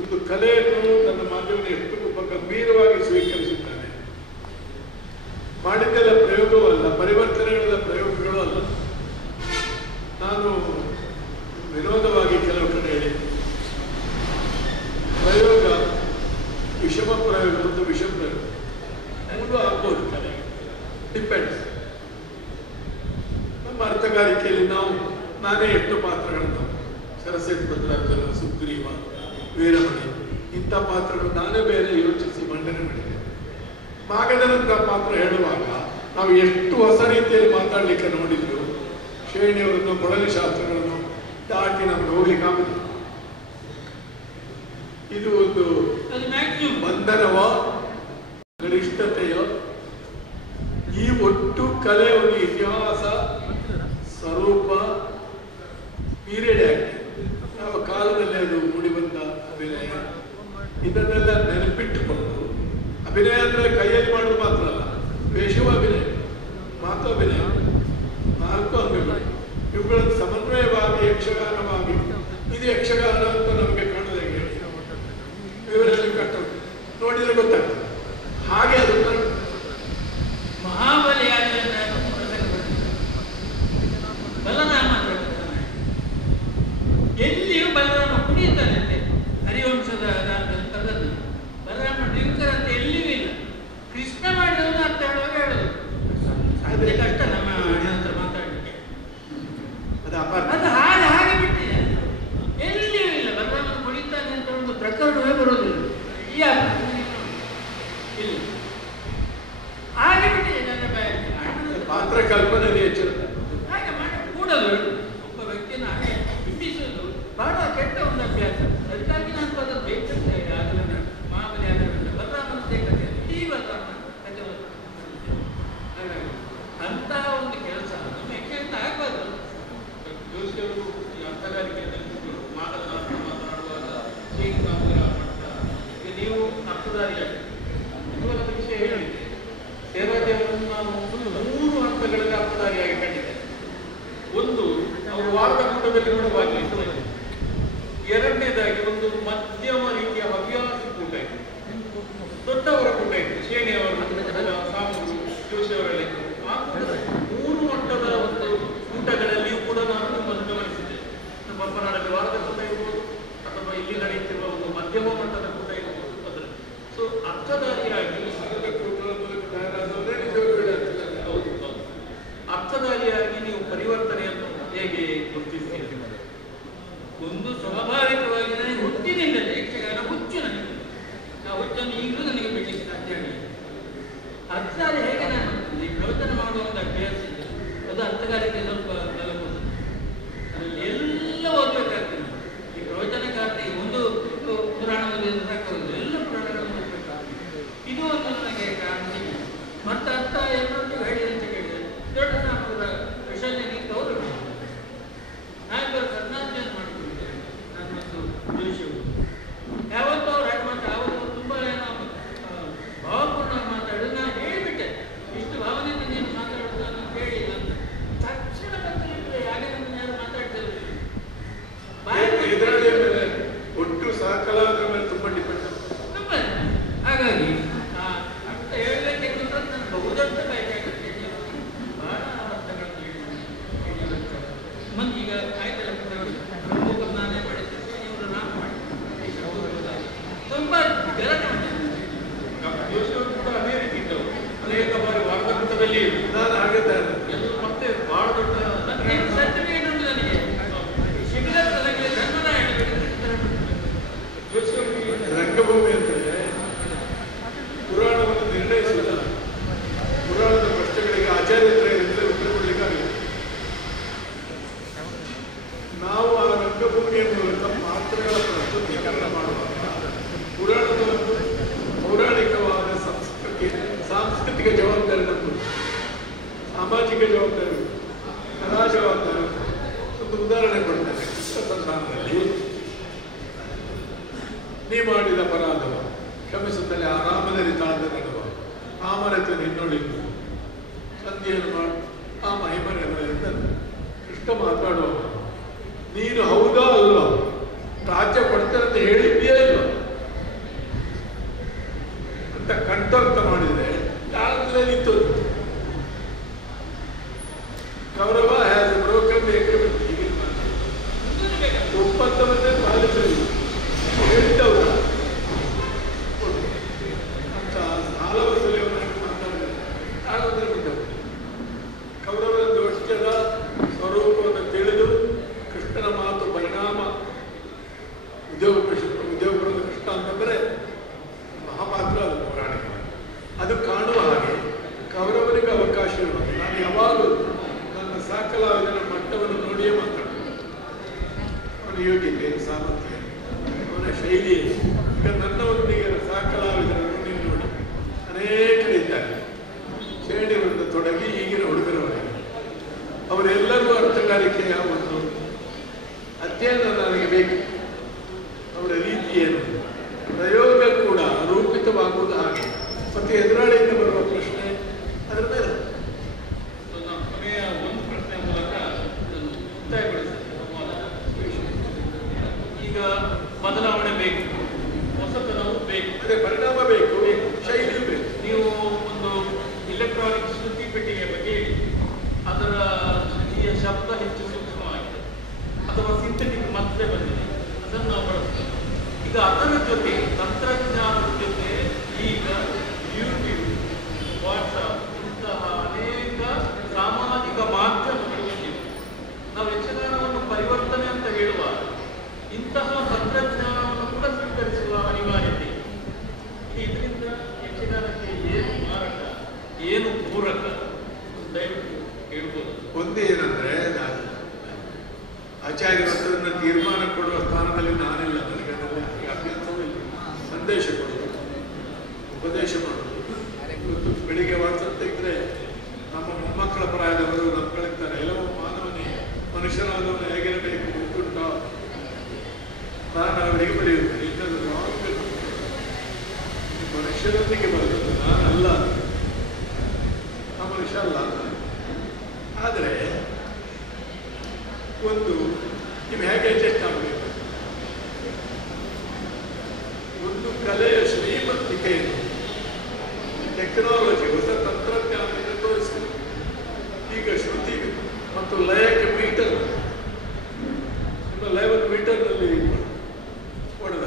ಒಂದು ಕಲೆಯನ್ನು ತನ್ನ ಮಾಧ್ಯಮವನ್ನು ಎಷ್ಟು ಗಂಭೀರವಾಗಿ ಸ್ವೀಕರಿಸುತ್ತಾನೆ. ಮಾಡಿದ್ದೆಲ್ಲ ಪ್ರಯೋಗವೂ ಅಲ್ಲ, ಪರಿವರ್ತನೆಗಳ ಪ್ರಯೋಗಗಳು ಅಲ್ಲ. ನಾನು ವಿನೋದವಾಗಿ ಕೆಲವು ಕಡೆ ಹೇಳಿದ್ದೆ, ಪ್ರಯೋಗ ವಿಷಮ ಪ್ರಯೋಗ ಮತ್ತು ವಿಷಮ ಪ್ರಯೋಗ ಮೂರು ಆಗ್ಬೋದು ಕಲೆಗೆ, ಡಿಪೆಂಡ್ಸ್. ನಮ್ಮ ಅರ್ಥಗಾರಿಕೆಯಲ್ಲಿ ನಾನೇ ಎಷ್ಟು ಪಾತ್ರಗಳನ್ನು, ಸರಸ್ವತಿ ಭದ್ರಾರ್ಜುನ, ಸುಗ್ರೀವ, ವೀರಮಣಿ, ಇಂಥ ಪಾತ್ರಗಳು ನಾನೇ ಬೇರೆ ಯೋಚಿಸಿ ಮಂಡನೆ ಮಾಡಿದೆ. ಮಾಗಧನಂತ ಪಾತ್ರ ಹೇಳುವಾಗ ನಾವು ಎಷ್ಟು ಹೊಸ ರೀತಿಯಲ್ಲಿ ಮಾತಾಡ್ಲಿಕ್ಕೆ ನೋಡಿದ್ರು, ಶ್ರೇಣಿಯವರನ್ನು, ಕೊಳಲಿ ಶಾಸ್ತ್ರಗಳನ್ನು ದಾಟಿ ನಮ್ಗೆ ಹೋಗ್ಲಿಕ್ಕೆ ಆಗುದಿಲ್ಲ. ಇದು ಒಂದು ಬಂಧನವ, ಗರಿಷ್ಠತೆಯ, ಈ ಒಟ್ಟು ಕಲೆ ಒಂದು ಇತಿಹಾಸ ಸ್ವರೂಪ ಪೀರಿಯಡ್ ಆಗಿ ಯಾವ ಕಾಲದಲ್ಲಿ ಅದು ಮೂಡಿಬಂದ ಅಭಿನಯ, ಇದನ್ನೆಲ್ಲ ನೆನಪಿಟ್ಟುಕೊಂಡು, ಅಭಿನಯ ಅಂದ್ರೆ ಕೈಯಲ್ಲಿ ಮಾಡೋದು ಮಾತ್ರ ಅಲ್ಲ, ವೇಷವ ಅಭಿನಯ, ಮಾತು ಅಭಿನಯ, 4 ಅಂಗಗಳು, ಇವುಗಳನ್ನು ಸಮನ್ವಯವಾಗಿ ಯಕ್ಷಗಾನವಾಗಿ, ಇದು ಯಕ್ಷಗಾನ ಅಂತ ನಮಗೆ ಕಾಣೋದು ಹೇಗೆ, ವಿವರಣೆ ಕಟ್ಟೋದು ನೋಡಿದ್ರೆ ಗೊತ್ತಾಗ್ತದೆ. ಹಾಗೆ ಅದು ಮಹಾಬಲಿ ಬಲರಾಮ ಎಲ್ಲಿಯೂ ಬಲರಾಮ ಕುಡಿಯುತ್ತಾನಂತೆ. ಹರಿವಂಶದ ಕಥದ್ದು ಬಲರಾಮ ಡ್ರಿಂಕರ್ ಅಂತ ಎಲ್ಲಿಯೂ ಇಲ್ಲ. ಕೃಷ್ಣ ಮಾಡಿದವನು ಅರ್ಥ ಹೇಳುವಾಗ ಹೇಳೋದು ಸಾಧ್ಯ ಕಷ್ಟ ನಮ್ಮ ಹತ್ರ ಮಾತಾಡಲಿಕ್ಕೆ. ಅದು ಹಾಗೆ ಬಿಟ್ಟಿದೆ, ಎಲ್ಲಿಯೂ ಇಲ್ಲ. ಬಲರಾಮನ ಕುಡಿತಾನೆ ಅಂತ ಒಂದು ಪ್ರಕರಣವೇ ಬರೋದಿಲ್ಲ. ಈ ಇಲ್ಲ, ಹಾಗೆ ಬಿಟ್ಟಿದೆ ನನ್ನ ಪಾತ್ರ ಕಲ್ಪನೆ ಎಚ್ಚರ. ಹಾಗೆ ಮಾಡಿ ಕೂಡಲು ಒಬ್ಬ ವ್ಯಕ್ತಿನ ಹಾಗೆ ಬಿಂಬಿಸುವುದು ಬಹಳ ಕೆಟ್ಟ ಒಂದು ಅಭ್ಯಾಸ. ಅದಕ್ಕಾಗಿ ನಾನು ಅದನ್ನು ಬೇಕಂತೆ ಅದನ್ನು ಮಹಾಬಲಿ ಆದ ಬಲರಾಮನ ಕಥೆ ಈ ಬಲರಾಮ ಕಥೆ ಹಾಗಾಗಿ ಅಂತಹ ಒಂದು ಕೆಲಸ ನಮ್ಮ ಯಕ್ಷಗಾನ ಆಗಬಾರ್ದು. ಜೋಶಿಯವರು ಈ ಅರ್ಥಗಾರಿಕೆಯಲ್ಲಿ ಮಾತನಾಡುವಾಗ ಶ್ರೀ ಸಾಮೂಹಿಕ ಮಟ್ಟ, ಈಗ ನೀವು ಅರ್ಥಧಾರಿಯಾಗಿ ಇವಾಗ ವಿಷಯ ಹೇಳಿದ್ದೆ, ನಾನು 3 ಹಂತಗಳಲ್ಲಿ ಅರ್ಥಧಾರಿಯಾಗಿ ಕಂಡಿದ್ದೇನೆ. ಒಂದು, ಅವರು ವಾರದ ಕೂಟದಲ್ಲಿ ನೋಡುವಾಗ ಎರಡನೇದಾಗಿ ಒಂದು ಮಧ್ಯಮ ರೀತಿಯ ಹವ್ಯಾಸಿ ಕೂಟ ಇತ್ತು, ದೊಡ್ಡವರ ಕೂಟ ಇತ್ತು, ಶೇಣಿಯವರು, ಸಾಮೂರು, ಜೋಶಿಯವರೆಲ್ಲ ಇತ್ತು. ಆ ಕೂಟದ 3 ಮಟ್ಟದ ಒಂದು ಕೂಟಗಳಲ್ಲಿಯೂ ಕೂಡ ನಾನು ನಿಮ್ಮನ್ನು ಗಮನಿಸಿದ್ದೆ. ಬಪ್ಪನಾಡಲ್ಲಿ ವಾರದ ಕೂಟ ಇರ್ಬೋದು, ಅಥವಾ ಇಲ್ಲಿ ನಡೆಯುತ್ತಿರುವ ಒಂದು ಮಧ್ಯಮ ಮಟ್ಟದ ಕೂಟ ಇರ್ಬೋದು. ಅದರ ಸೊ ಅರ್ಥಧಾರಿಯಾಗಿ ಅರ್ಥಧಾರಿಯಾಗಿ ನೀವು ಪರಿವರ್ತನೆಯನ್ನು ಹೇಗೆ ಗುರುತಿಸ್ತೀರಿ? ಒಂದು ಸ್ವಾಭಾವಿಕವಾಗಿ ನನಗೆ ಹುಟ್ಟಿನಿಂದಲೇ ಯಕ್ಷಗಾನ ಹುಚ್ಚು ನನಗೆ. ಆ ಹುಚ್ಚನ್ನು ಈಗಲೂ ನನಗೆ ಬಿಡಲಿಕ್ಕೆ ಸಾಧ್ಯ ಆಗಿಲ್ಲ. ಅರ್ಥಧಾರಿ ಹೇಗೆ ನಾನು ಈ ಪ್ರವಚನ ಮಾಡುವ ಒಂದು ಅಭ್ಯಾಸ ಇದೆ, ಅದು ಅರ್ಥಗಾರಿಕೆ ಸ್ವಲ್ಪ ಬಲಬಹುದು. ಅದರಲ್ಲಿ ಎಲ್ಲ ಓದಬೇಕಾಗ್ತದೆ. ಈ ಪ್ರವಚನಕಾರ್ತಿ ಒಂದು ಪುರಾಣದಲ್ಲಿ ಸಾಕಾಗುವುದು, ಎಲ್ಲ ಪುರಾಣಗಳನ್ನು ಓದಬೇಕಾಗ್ತದೆ. ಇದು ಒಂದು ನನಗೆ ಕಾರಣ. ಮತ್ತು ಅರ್ಥ ಎಲ್ಲರೊಟ್ಟಿಗೆ ಹೇಳಿ ಅಂತ ಕೇಳಿದರೆ ದೊಡ್ಡ ಸಾಮಗ್ರ ವಿಷಯಕ್ಕೆ ಅವರು ನಾಯಕರು ಕರ್ನಾಟಕ ಮಾಡಿಕೊಂಡಿದ್ದಾರೆ. ನಾನು ಮತ್ತು ಜೋಶಿಯವರು ಯಾವತ್ತೂ ಅವ್ರು ಹಾಗೆ ಮಾತ್ರ ಅವರು ತುಂಬ ಏನೋ ಭಾವಪೂರ್ಣ ಮಾತಾಡೋದು. ನಾನು ಹೇಳಿಬಿಟ್ಟೆ, ಇಷ್ಟು ಭಾವನೆಯಿಂದ ನೀನು ಮಾತಾಡೋದು ನಾನು ಹೇಳಿಲ್ಲ ಅಂತ. ತಕ್ಷಣ ಬಂದರೆ ಹಾಗೆ ನಮ್ಮನ್ನು ಯಾರು ಮಾತಾಡ್ತಾರೆ ಒಟ್ಟು ಸಹಕಲಾವಿದರ ಮೇಲೆ ತುಂಬ ಡಿಪೆಂಡ್. ಹಾಗಾಗಿ ಅರ್ಥ ಹೇಳಬೇಕೆಂದ್ರೆ ನಾನು ಬಹುದೊಡ್ಡ ಬಯಕಾಗುತ್ತೆ. ಬಹಳ ಅರ್ಥಗಳನ್ನು ಹೇಳಿದ್ದಾರೆ. ಮಂದಿ ಈಗ ಆಯ್ತಲ್ಲ ಪ್ರಮುಖ ನಾನೇ ಮಾಡಿದ್ದೇನೆ, ಇವರು ನಾನು ಮಾಡಿದ್ದೇನೆ, ತುಂಬ ಗಲಾಟೆ ಮಾಡಿದ್ದೇನೆ. ಜೋಶಿಯವರು ಕೂಡ ಅದೇ ರೀತಿ ಇದ್ದವರು. ಅನೇಕ ಬಾರಿ ವಾರದ ಕೂಟದಲ್ಲಿ ನಾನು ಆಗಿದ್ದೆ ಎಲ್ಲ ಮತ್ತೆ ಬಹಳ ದೊಡ್ಡ ಸರ್ಟಿಫಿಕೇಟ್ ಉಂಟು ನನಗೆ. ಶಿಬಿರದಲ್ಲಿ ಧರ್ಮರಾಯ ರಂಗಭೂಮಿ ಅಂದರೆ ಪುರಾಣವನ್ನು ನಿರ್ಣಯಿಸಿಲ್ಲ. ಪುರಾಣದ ಪ್ರಶ್ನೆಗಳಿಗೆ ಆಚಾರ್ಯತ್ರೆಯಿಂದ ಉತ್ತರ ಕೊಡಲಿಕ್ಕಾಗಲಿಲ್ಲ. ನಾವು ಆ ರಂಗಭೂಮಿಯ ಮೂಲಕ ಪಾತ್ರಗಳ ಪ್ರಸ್ತುತೀಕರಣ ಮಾಡುವಾಗ ಪುರಾಣದ ಪೌರಾಣಿಕವಾದ ಸಾಂಸ್ಕೃತಿಕ ಜವಾಬ್ದಾರಿ ನಮ್ಮದು, ಸಾಮಾಜಿಕ ಜವಾಬ್ದಾರಿ, ಕಲಾ ಜವಾಬ್ದಾರಿ. ಒಂದು ಉದಾಹರಣೆ ಕೊಡ್ತಾರೆ. ಸಂಧಾನದಲ್ಲಿ ನೀ ಮಾಡಿದ ಅಪರಾಧವ ಕ್ಷಮಿಸುತ್ತಲೇ ಆರಾಮದಲ್ಲಿ ತಾಳದ ನಡುವ ಆಮರತೆ ನಿನ್ನೊಳಿದ್ದು ಸಂಧಿಯನ್ನು ಮಾಡಿ ಆ ಮಹಿಮನೆಯಿಂದ ಕೃಷ್ಣ ಮಾತಾಡುವ, ನೀನು ಹೌದಾ ಅಲ್ವ, ರಾಜ್ಯ ಕೊಡ್ತೇನೆ ಅಂತ ಹೇಳಿದ್ಯಾ ಇಲ್ವ ಅಂತ ಕಂಠರ್ಥ ಮಾಡಿದರೆ ತಾಳದಲ್ಲೇ ನಿಂತು Kaurava has broken the agreement. ಒಪ್ಪಂದವನ್ನೇ ಪಾಲಿಸಲಿ ಹೇಳಿದ್ದವರು ಅಂತ ಹಲವು ಸಲ ಮಾತಾಡಿದ್ದಾರೆ. ಆಗೋದ್ರೆ ಬಿಟ್ಟವರು ಕೌರವರ ದೋಷದ ಸ್ವರೂಪವನ್ನು ತಿಳಿದು ಕೃಷ್ಣನ ಮಾತು ಪರಿಣಾಮ ಉದ್ಯೋಗಪುರದ ಕೃಷ್ಣ ಅಂತಂದರೆ ಮಹಾಪಾತ್ರ. ಅದು ಪೌರಾಣಿಕ, ಅದು ಕಾಣುವ ಹಾಗೆ ಕೌರವರಿಗೆ ಅವಕಾಶ ಇರುವಾಗ ನಾನು ಯಾವಾಗಲೂ ನನ್ನ ಸಾಕಲಾವಿದನ ಮಟ್ಟವನ್ನು ನೋಡಿಯೇ ಮಾತಾಡ್ತೇನೆ. ಅವನ ಯೋಗ್ಯತೆ, ಸಾಮರ್ಥ್ಯ, ಅವನ ಶೈಲಿ. ಈಗ ನನ್ನ ಒಂದಿಗೆ ಸಾಕಲಾವಿದರನ್ನು ನೀವು ನೋಡಿ ಅನೇಕರಿದ್ದಾರೆ, ಶೇಣಿಯವರಿಂದ ತೊಡಗಿ ಈಗಿನ ಹುಡುಗರವರೆಗೆ ಅವರೆಲ್ಲರೂ ಅರ್ಥಗಾರಿಕೆಯ ಒಂದು ಅಧ್ಯಯನ ನನಗೆ ಬೇಕು. ಅವರ ರೀತಿ ಏನು, ಪ್ರಯೋಗ ಕೂಡ ರೂಪಿತವಾಗುವುದು ಹಾಗೆ. ಮತ್ತು ಎದುರಾಳಿಯಿಂದ ಬರುವ ಪ್ರಶ್ನೆ ಅದರ ಮೇಲೆ ನಾನು ಕೊನೆಯ ಒಂದು ಪ್ರಶ್ನೆ ಮೂಲಕ ಇದನ್ನು ಮುಕ್ತಾಯಗೊಳಿಸ್ತೇನೆ. ಈಗ ಬದಲಾವಣೆ ಬೇಕು, ಹೊಸತನವು ಬೇಕು, ಅದೇ ಪರಿಣಾಮ ಬೇಕು, ಶೈಲಿಯೂ ಬೇಕು. ನೀವು ಒಂದು ಇಲೆಕ್ಟ್ರಾನಿಕ್ ಶ್ರುತಿ ಪೆಟ್ಟಿಗೆ ಬಗ್ಗೆ ಅದರ ಶ್ರುತಿಯ ಶಬ್ದ ಹೆಚ್ಚು ಸೂಕ್ಷ್ಮವಾಗಿದೆ, ಅಥವಾ ಸಿಂಥೆಟಿಕ್ ಮತ್ತೆ ಬಂದಿದೆ, ಅದನ್ನು ನಾವು ಬಳಸ್ತೇವೆ. ಈಗ ಅದರ ಜೊತೆ ತಂತ್ರಜ್ಞಾನದ ಜೊತೆ ಈಗ ಯೂಟ್ಯೂಬ್, ವಾಟ್ಸಪ್ ಇಂತಹ ಅನೇಕ ಸಾಮಾಜಿಕ ಮಾಧ್ಯಮಗಳು ಬಂದಿವೆ. ನಾವು ಯಕ್ಷಗಾನವನ್ನು ಪರಿವರ್ತನೆ ಅಂತ ಹೇಳುವಾಗ ಇಂತಹ ತಂತ್ರಜ್ಞಾನವನ್ನು ಕೂಡ ಸ್ವೀಕರಿಸುವ ಅನಿವಾರ್ಯತೆ. ಇದರಿಂದ ಯಕ್ಷಗಾನಕ್ಕೆ ಏನು ಮಾರಕ, ಏನು ಪೂರಕ, ದಯವಿಟ್ಟು ಹೇಳ್ಬೋದು. ಒಂದೇನಂದ್ರೆ ಆಚಾರ್ಯರನ್ನು ತೀರ್ಮಾನ ಕೊಡುವ ಸ್ಥಾನದಲ್ಲಿ ನಾನಿಲ್ಲ. ನನಗೆ ಅದರಲ್ಲಿ ಅಭ್ಯಾಸವೂ ಇಲ್ಲ. ಸಂದೇಶ ಕೊಡೋದು, ಉಪದೇಶ ಮಾಡೋದು. ಇವತ್ತು ಬೆಳಿಗ್ಗೆ ವಾಟ್ಸಪ್ ತೆಗೆದ್ರೆ ನಮ್ಮ ಮೊಮ್ಮಕ್ಕಳ ಪ್ರಾಯದವರು ನಮ್ಮ ಕಳಿಸ್ತಾರೆ, ಎಲ್ಲವೂ ಮಾನವನೇ, ಮನುಷ್ಯನಾದವನು ಹೇಗಿರಬೇಕು ಗೊತ್ತುಂಟ. ನಾನು ಅವರಿಗೆ ಬರೆಯುತ್ತೇನೆ, ಇನ್ನೊಂದು ಮನುಷ್ಯರೊಂದಿಗೆ ಬರೆಯುವುದು ನಾನಲ್ಲ. ನಮ್ಮ ವರ್ಷ ಅಲ್ಲ. ಆದರೆ ಒಂದು ನೀವು ಹೇಗೆ ಅಡ್ಜಸ್ಟ್ ಆಗಬೇಕು, ಒಂದು ಕಲೆಯ ಶ್ರೀಮಂತಿಕೆಯನ್ನು ಟೆಕ್ನಾಲಜಿ ಹೊಸ ತಂತ್ರಜ್ಞಾನದಿಂದ ತೋರಿಸಿದೆ. ಈಗ ಶ್ರುತಿ ಮತ್ತು ಲಯಕ್ಕೆ ಮೀಟರ್, ನಿಮ್ಮ ಲಯವನ್ನು ಮೀಟರ್ನಲ್ಲಿ ಹೊಡೆದ.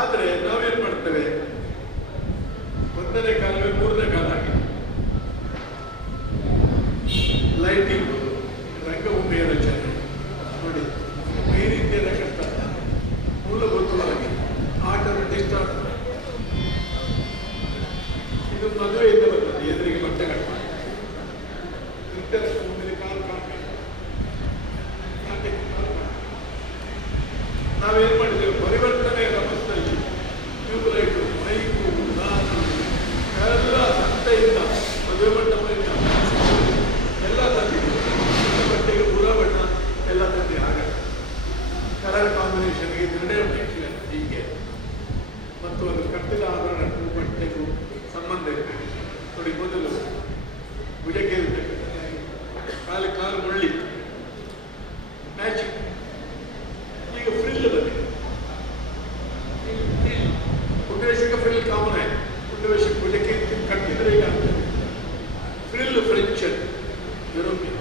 ಆದರೆ ನಾವೇನು ಮಾಡ್ತೇವೆ, ಒಂದನೇ ಕಾಲವೇ ಮೂರನೇ ಕಾಲ ಆಗಿದೆ. ಲೈಟಿಂಗು, ರಂಗಭೂಮಿಯ ರಚನೆ ನೋಡಿ ಈ ರೀತಿಯ ಕಷ್ಟ ಮೂಲಭೂತವಾಗಿ ಆಟದ ಡಿಸ್ಟಾರ್ಟ್. ಇದು ಮದುವೆಯಿಂದ ಬರ್ತದೆ, ಎದುರಿಗೆ ಬಟ್ಟೆ ಕಟ್ಟ ಮುಂದೆ ಕಾಲು ಕಾಣಬೇಕು. ನಾವೇನು ಮಾಡಿದ್ದೇವೆ, ಪರಿವರ್ತನೆಯ ರಮಸ್ನಲ್ಲಿ ಟ್ಯೂಬ್ಲೈಟು, ಮೈಕು, ಎಲ್ಲ ಸಂತೆಯಿಂದ ಮದುವೆ ಮಂಟಪದಿಂದ ಎಲ್ಲ ತಂದಿದ್ದೀವಿ. ಬಟ್ಟೆಗೆ ಪೂರ ಬಣ್ಣ ಎಲ್ಲ ತಂದು ಆಗಲ್ಲ. ಕಲರ್ ಕಾಂಬಿನೇಷನ್ಗೆ ನಿರ್ಣಯ ಹೀಗೆ ಮತ್ತು ಅದು ಕಟ್ಟಿದ ಆಭರಣಕ್ಕೂ ಬಟ್ಟೆಗೂ ಸಂಬಂಧ ಇರಬೇಕು. ನೋಡಿ, ಮೊದಲು ಭುಜಕ್ಕೆ ಇರಬೇಕು, ಕಾಲು ಮುಳ್ಳಿ ಮ್ಯಾಚಿಂಗ್. ಈಗ ಫ್ರಿಲ್ ಬಂದಿದೆ. ಉದ್ದೇಶಕ್ಕೆ ಫ್ರಿಲ್ ಕಾಮನ್ ಆಯ್ತು. ಉದ್ದೇಶಕ್ಕೆ ಭುಜಕ್ಕೆ ಕಟ್ಟಿದ್ರೆ ಈಗ ಫ್ರಿಲ್ ಫ್ರೆಂಚ್ ಯುರೋಪಿಯನ್,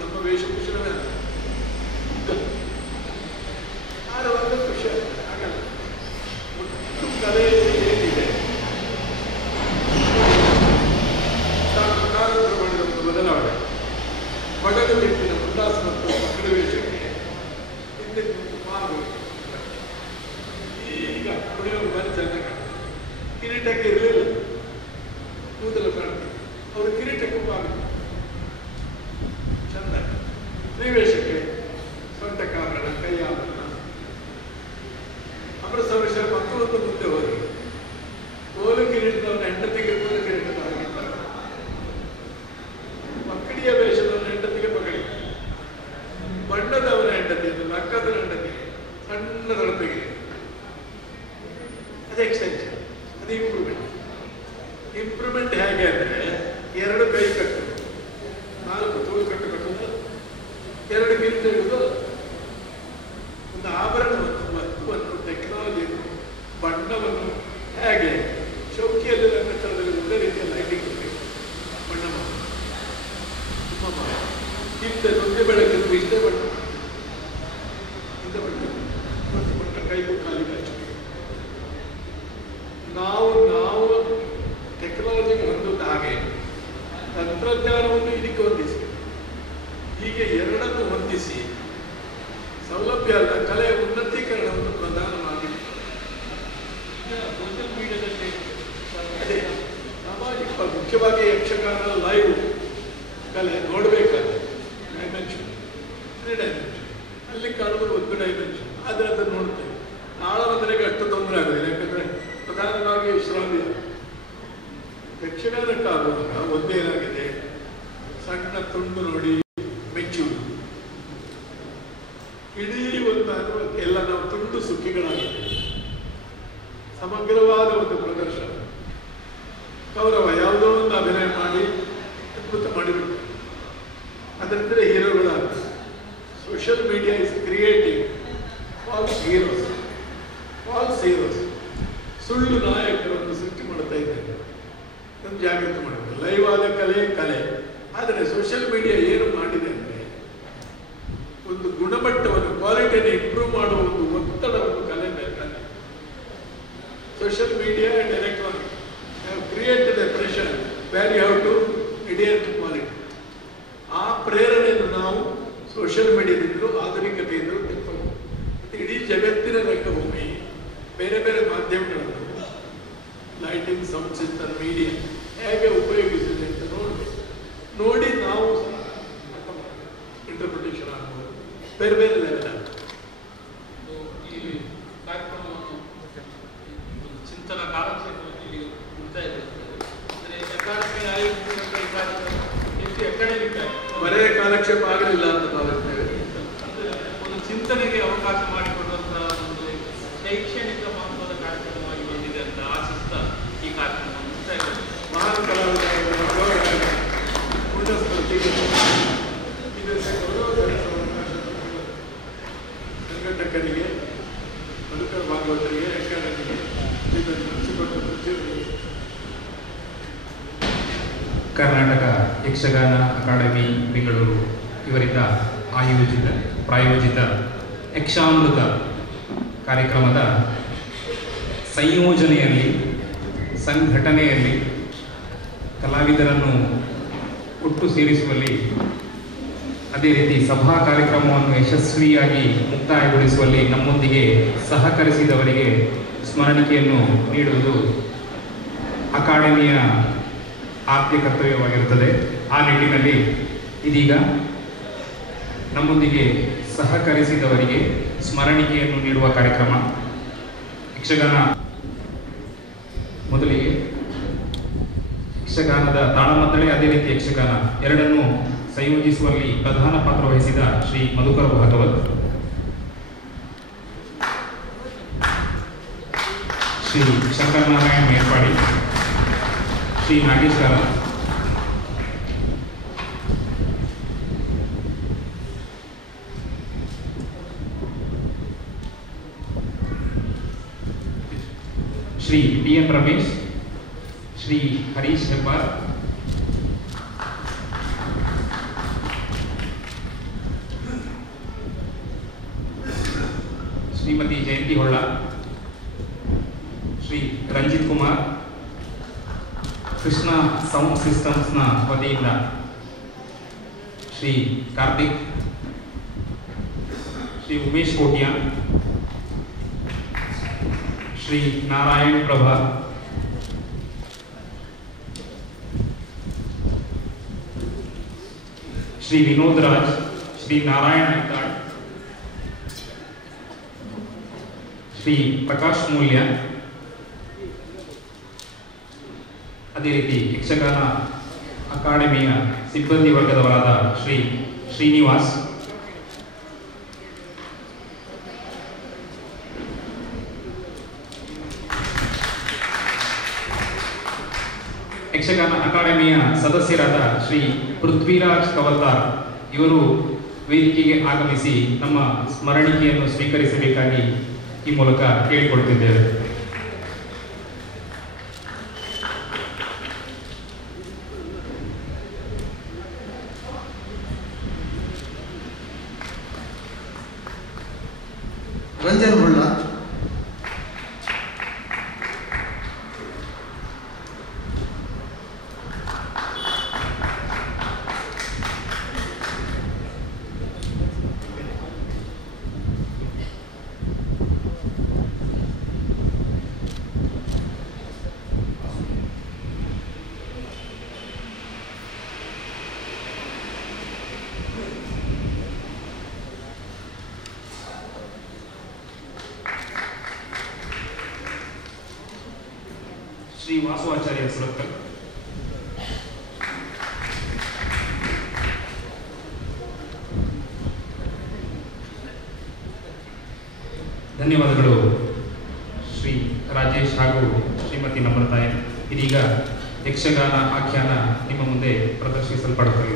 ನಮ್ಮ ವೇಷಭೂಷಣವೇ ಆರವಾದ ಖುಷಿ ಆಗ್ತದೆ. ಆಗಲ್ಲ. ಕಲೆ ಏನಿದೆ ಮಾಡಿದ ಒಂದು ಬದಲಾವಣೆ. ಬಡಗ ತಿಟ್ಟಿನ ಉಲ್ಲಾಸ ಮತ್ತು ಮಕ್ಕಳ ವೇಷಕ್ಕೆ ಹಿಂದೆ ಮಾರು ಈಗ ಕುಡಿಯುವ ಬಾರಿ ಚೆನ್ನಾಗಿ ಕಾಣ್ತದೆ. ಕಿರೀಟಕ್ಕೆ ಇರಲಿಲ್ಲ, ಕೂದಲು ಕಾಣ್ತದೆ. ಅವರು ಕಿರೀಟಕ್ಕೂ ಬಾಗಿ ಚಂದ. ಸ್ತ್ರೀವೇಷಕ್ಕೆ ಸೊಂಟ ಕಾರಣ, ಕೈ ಆಭರಣ. ಅಮೃತಸರ ಮತ್ತೊಂದು ಮುಂದೆ ಹೋಗಿ ಕೋಲು ಕಿರೀಟದವನ ಹೆಂಡತಿಗೆ ಕೋಲು ಕಿರೀಟದ ಹಾಗಿದ್ದಾರೆ. ಮಕ್ಕಳಿಯ ವೇಷದವನ ಹೆಂಡತಿಗೆ ಪಗಡಿ, ಬಣ್ಣದವನ ಹೆಂಡತಿಯನ್ನು ಲಕ್ಕದ ಹೆಂಡತಿಗೆ ಸಣ್ಣ ದಳತೆಗೆ. ಅದು ಎಕ್ಸ್ಟೆನ್ಷನ್, ಅದು ಇಂಪ್ರೂವ್ಮೆಂಟ್. ಇಂಪ್ರೂವ್ಮೆಂಟ್ ಹೇಗೆ ಅಂದರೆ, 2 ಕೈ ಕಟ್ಟು, 4 ತೋಳು ಕಟ್ಟು ಕಟ್ಟುವುದು, 2 ಕಿರೀಟ ಇಡುವುದು, ಒಂದು ಆಭರಣವನ್ನು, ವಸ್ತುವನ್ನು, ಟೆಕ್ನಾಲಜಿಯನ್ನು, ಬಣ್ಣವನ್ನು ಹೇಗೆ ಶೌಕಿಯಲ್ಲಿ ರಂಗಸ್ಥಳದಲ್ಲಿ ಒಂದೇ ರೀತಿಯ ಲೈಟಿಂಗ್ ಕೊಡಬೇಕು. ಬಣ್ಣ ಮಾಡಿ ಇಂಥ ದೊಡ್ಡ ಬೆಳಕಿದ್ದು ಇಷ್ಟೇ ಬಣ್ಣ, ಇಂಥ ಬಣ್ಣ ಮತ್ತು ಬಣ್ಣ ಕೈಗೂ ಕಾಲಿಗೆ ಹಚ್ಚಬೇಕು. ನಾವು ಟೆಕ್ನಾಲಜಿಗೆ ಹೊಂದುತ್ತ ಹಾಗೆ ತಂತ್ರಜ್ಞಾನವನ್ನು ಇದಕ್ಕೆ ಹೊಂದಿಸಿ, ಹೀಗೆ ಎರಡನ್ನು ಹೊಂದಿಸಿ ಸೌಲಭ್ಯ ಅಲ್ಲ, ಕಲೆಯ ಉನ್ನತೀಕರಣವನ್ನು ಪ್ರಧಾನವಾಗಿ ಸೋಷಿಯಲ್ ಮೀಡಿಯಾದಲ್ಲಿ ಅದೇ ಸಾಮಾಜಿಕ, ಮುಖ್ಯವಾಗಿ ಯಕ್ಷಗಾನ ಲೈವ್ ಕಲೆ ನೋಡಬೇಕಾದ್ರೆ ಡೈಮೆನ್ಷನ್, 3 ಡೈಮೆನ್ಷನ್. ಅಲ್ಲಿ ಕಾಣುವುದು 1 ಡೈಮೆನ್ಷನ್. ಆದರೆ ಅದನ್ನು ನೋಡ್ತೇವೆ. ಆಳವದನೆಗೆ ಅಷ್ಟು ತೊಂದರೆ ಆಗೋದಿಲ್ಲ, ಯಾಕಂದರೆ ಪ್ರಧಾನವಾಗಿ ಶ್ರಾವ್ಯ. ಯಕ್ಷಗಾನಕ್ಕಾಗುವಾಗ ಒಂದೇನಾಗಿದೆ, ಸಣ್ಣ ತುಂಡು ನೋಡಿ ಮೆಚ್ಚುವುದು. ಇಡೀ ಒಂದು ಎಲ್ಲ ನಾವು ತುಂಡು ಸುಖಿಗಳಾಗಿದ್ದೇವೆ. ಸಮಗ್ರವಾದ ಒಂದು ಪ್ರದರ್ಶನ, ಕೌರವ ಯಾವುದೋ ಒಂದು ಅಭಿನಯ ಮಾಡಿ ಅದ್ಭುತ ಮಾಡಿಬಿಟ್ಟು ಅದರಿಂದ ಹೀರೋಗಳಾಗ್ತದೆ. Social media is creating false heroes, ಸುಳ್ಳು ನಾಯಕರನ್ನು ಸೃಷ್ಟಿ ಮಾಡ್ತಾ ಇದ್ದಾರೆ. ನಮ್ಮ ಜಾಗೃತಿ ಮಾಡಬೇಕು. ಲೈವ್ ಆದ ಕಲೆ. ಆದರೆ ಸೋಷಿಯಲ್ ಮೀಡಿಯಾ ಏನು ಮಾಡಿದೆ ಅಂದರೆ, ಒಂದು ಗುಣಮಟ್ಟವನ್ನು, ಕ್ವಾಲಿಟಿಯನ್ನು ಇಂಪ್ರೂವ್ ಮಾಡುವ ಒಂದು ಒತ್ತಡವನ್ನು ಕಲೆ ಬೇಕಾಗಿದೆ. Social media and electronic have created a pressure where you have to adhere to quality. ಆ ಪ್ರೇರಣೆಯನ್ನು ನಾವು ಸೋಷಿಯಲ್ ಮೀಡಿಯಾದಿಂದಲೂ ಆಧುನಿಕತೆಯಿಂದಲೂ ತೆಗೆದುಕೊಂಡು ಮತ್ತು ಇಡೀ ಜಗತ್ತಿನ ರಂಗಭೂಮಿ ಬೇರೆ ಬೇರೆ ಮಾಧ್ಯಮಗಳನ್ನು, ಲೈಟಿಂಗ್, ಸೌಂಡ್ ಸಿಸ್ಟಮ್, ಮೀಡಿಯಾ ಹೇಗೆ ಉಪಯೋಗಿಸಿದೆ ಅಂತ ನೋಡಿ ನಾವು ಇಂಟರ್ಪ್ರಿಟೇಷನ್ ಆಗ್ಬೋದು. ಬೇರೆ ಬೇರೆ ಲೆವೆಲ್ ಈ ಕಾರ್ಯಕ್ರಮವನ್ನು ಚಿಂತನ ಕಾಲಕ್ಷೇತ್ರದಲ್ಲಿ ಮುಕ್ತಾಯ ಅಂದರೆ ಅಕಾಡೆಮಿ ಆಯೋಜಿಸಿದಂಥ ಈ ಕಾರ್ಯಕ್ರಮ ಎಷ್ಟು ಅಕಾಡೆಮಿಕ್ ಬರೇ ಕಾಲಕ್ಷೇಪ ಆಗಲಿಲ್ಲ ಅಂತ ಭಾವಿಸ್ತೇವೆ. ಒಂದು ಚಿಂತನೆಗೆ ಅವಕಾಶ ಮಾಡಿಕೊಡುವಂತಹ ಒಂದು ಶೈಕ್ಷಣಿಕ ಮಹತ್ವದ ಕಾರ್ಯಕ್ರಮವಾಗಿ ಬಂದಿದೆ ಅಂತ ಆಶಿಸ್ತಾ ಈ ಕಾರ್ಯಕ್ರಮ ಮುಕ್ತಾಯ. ಮಹಾನ್ ಕಲಾವಿದ ಕರ್ನಾಟಕ ಯಕ್ಷಗಾನ ಅಕಾಡೆಮಿ ಬೆಂಗಳೂರು ಇವರಿಂದ ಪ್ರಾಯೋಜಿತ ಯಕ್ಷಾಮೃತ ಕಾರ್ಯಕ್ರಮದ ಸಂಯೋಜನೆಯಲ್ಲಿ, ಸಂಘಟನೆಯಲ್ಲಿ, ಕಲಾವಿದರನ್ನು ಒಟ್ಟು ಸೇರಿಸುವಲ್ಲಿ, ಅದೇ ರೀತಿ ಸಭಾ ಕಾರ್ಯಕ್ರಮವನ್ನು ಯಶಸ್ವಿಯಾಗಿ ಮುಕ್ತಾಯಗೊಳಿಸುವಲ್ಲಿ ನಮ್ಮೊಂದಿಗೆ ಸಹಕರಿಸಿದವರಿಗೆ ಸ್ಮರಣಿಕೆಯನ್ನು ನೀಡುವುದು ಅಕಾಡೆಮಿಯ ಆದ್ಯ ಕರ್ತವ್ಯವಾಗಿರುತ್ತದೆ. ಆ ನಿಟ್ಟಿನಲ್ಲಿ ಇದೀಗ ನಮ್ಮೊಂದಿಗೆ ಸಹಕರಿಸಿದವರಿಗೆ ಸ್ಮರಣಿಕೆಯನ್ನು ನೀಡುವ ಕಾರ್ಯಕ್ರಮ. ಯಕ್ಷಗಾನ ಮೊದಲಿಗೆ ಯಕ್ಷಗಾನದ ತಾಳಮದ್ದಳೆ, ಅದೇ ರೀತಿ ಯಕ್ಷಗಾನ ಎರಡನ್ನೂ ಸಂಯೋಜಿಸುವಲ್ಲಿ ಪ್ರಧಾನ ಪಾತ್ರ ವಹಿಸಿದ ಶ್ರೀ ಮಧುಕರ ಭಾಗವತ್, ಶ್ರೀ ಶಂಕರನಾರಾಯಣ ಮೇರ್ಪಾಡಿ, ಶ್ರೀ ನಾಗೇಶ್ ಗಾರ, ಶ್ರೀ ಟಿ ಎನ್ ರಮೇಶ್, ಶ್ರೀ ಹರೀಶ್ ಹೆಬ್ಬಾರ್, ಶ್ರೀಮತಿ ಜಯಂತಿ ಹೊಳ್ಳ, ಶ್ರೀ ರಂಜಿತ್ ಕುಮಾರ್, ಕೃಷ್ಣ ಸೌಂಡ್ ಸಿಸ್ಟಮ್ಸ್ನ ವತಿಯಿಂದ ಶ್ರೀ ಕಾರ್ತಿಕ್, ಶ್ರೀ ಉಮೇಶ್ ಕೋಟ್ಯಾ, ಶ್ರೀ ನಾರಾಯಣ್ ಪ್ರಭಾ, ಶ್ರೀ ವಿನೋದ್ ರಾಜ್, ಶ್ರೀ ನಾರಾಯಣ್ ಐತಾಳ್, ಶ್ರೀ ಪ್ರಕಾಶ್ ಮೂಲ್ಯ, ಅದೇ ರೀತಿ ಯಕ್ಷಗಾನ ಅಕಾಡೆಮಿಯ ಸಿಬ್ಬಂದಿ ವರ್ಗದವರಾದ ಶ್ರೀ ಶ್ರೀನಿವಾಸ್, ಯಕ್ಷಗಾನ ಅಕಾಡೆಮಿಯ ಸದಸ್ಯರಾದ ಶ್ರೀ ಪೃಥ್ವಿರಾಜ್ ಕವಲ್ದಾರ್ ಇವರು ವೇದಿಕೆಗೆ ಆಗಮಿಸಿ ನಮ್ಮ ಸ್ಮರಣಿಕೆಯನ್ನು ಸ್ವೀಕರಿಸಬೇಕಾಗಿ ಈ ಮೂಲಕ ಕೇಳಿಕೊಳ್ತಿದ್ದೇವೆ. ರಂಜನ್ ಹುಳ್ಳ, ಶ್ರೀ ವಾಸು ಆಚಾರ್ಯ ಸುರತ್ಕಲ್, ಧನ್ಯವಾದಗಳು ಶ್ರೀ ರಾಜೇಶ್ ಹಾಗೂ ಶ್ರೀಮತಿ ನಮ್ರತಾಯ. ಇದೀಗ ಯಕ್ಷಗಾನ ಆಖ್ಯಾನ ನಿಮ್ಮ ಮುಂದೆ ಪ್ರದರ್ಶಿಸಲ್ಪಡುತ್ತದೆ.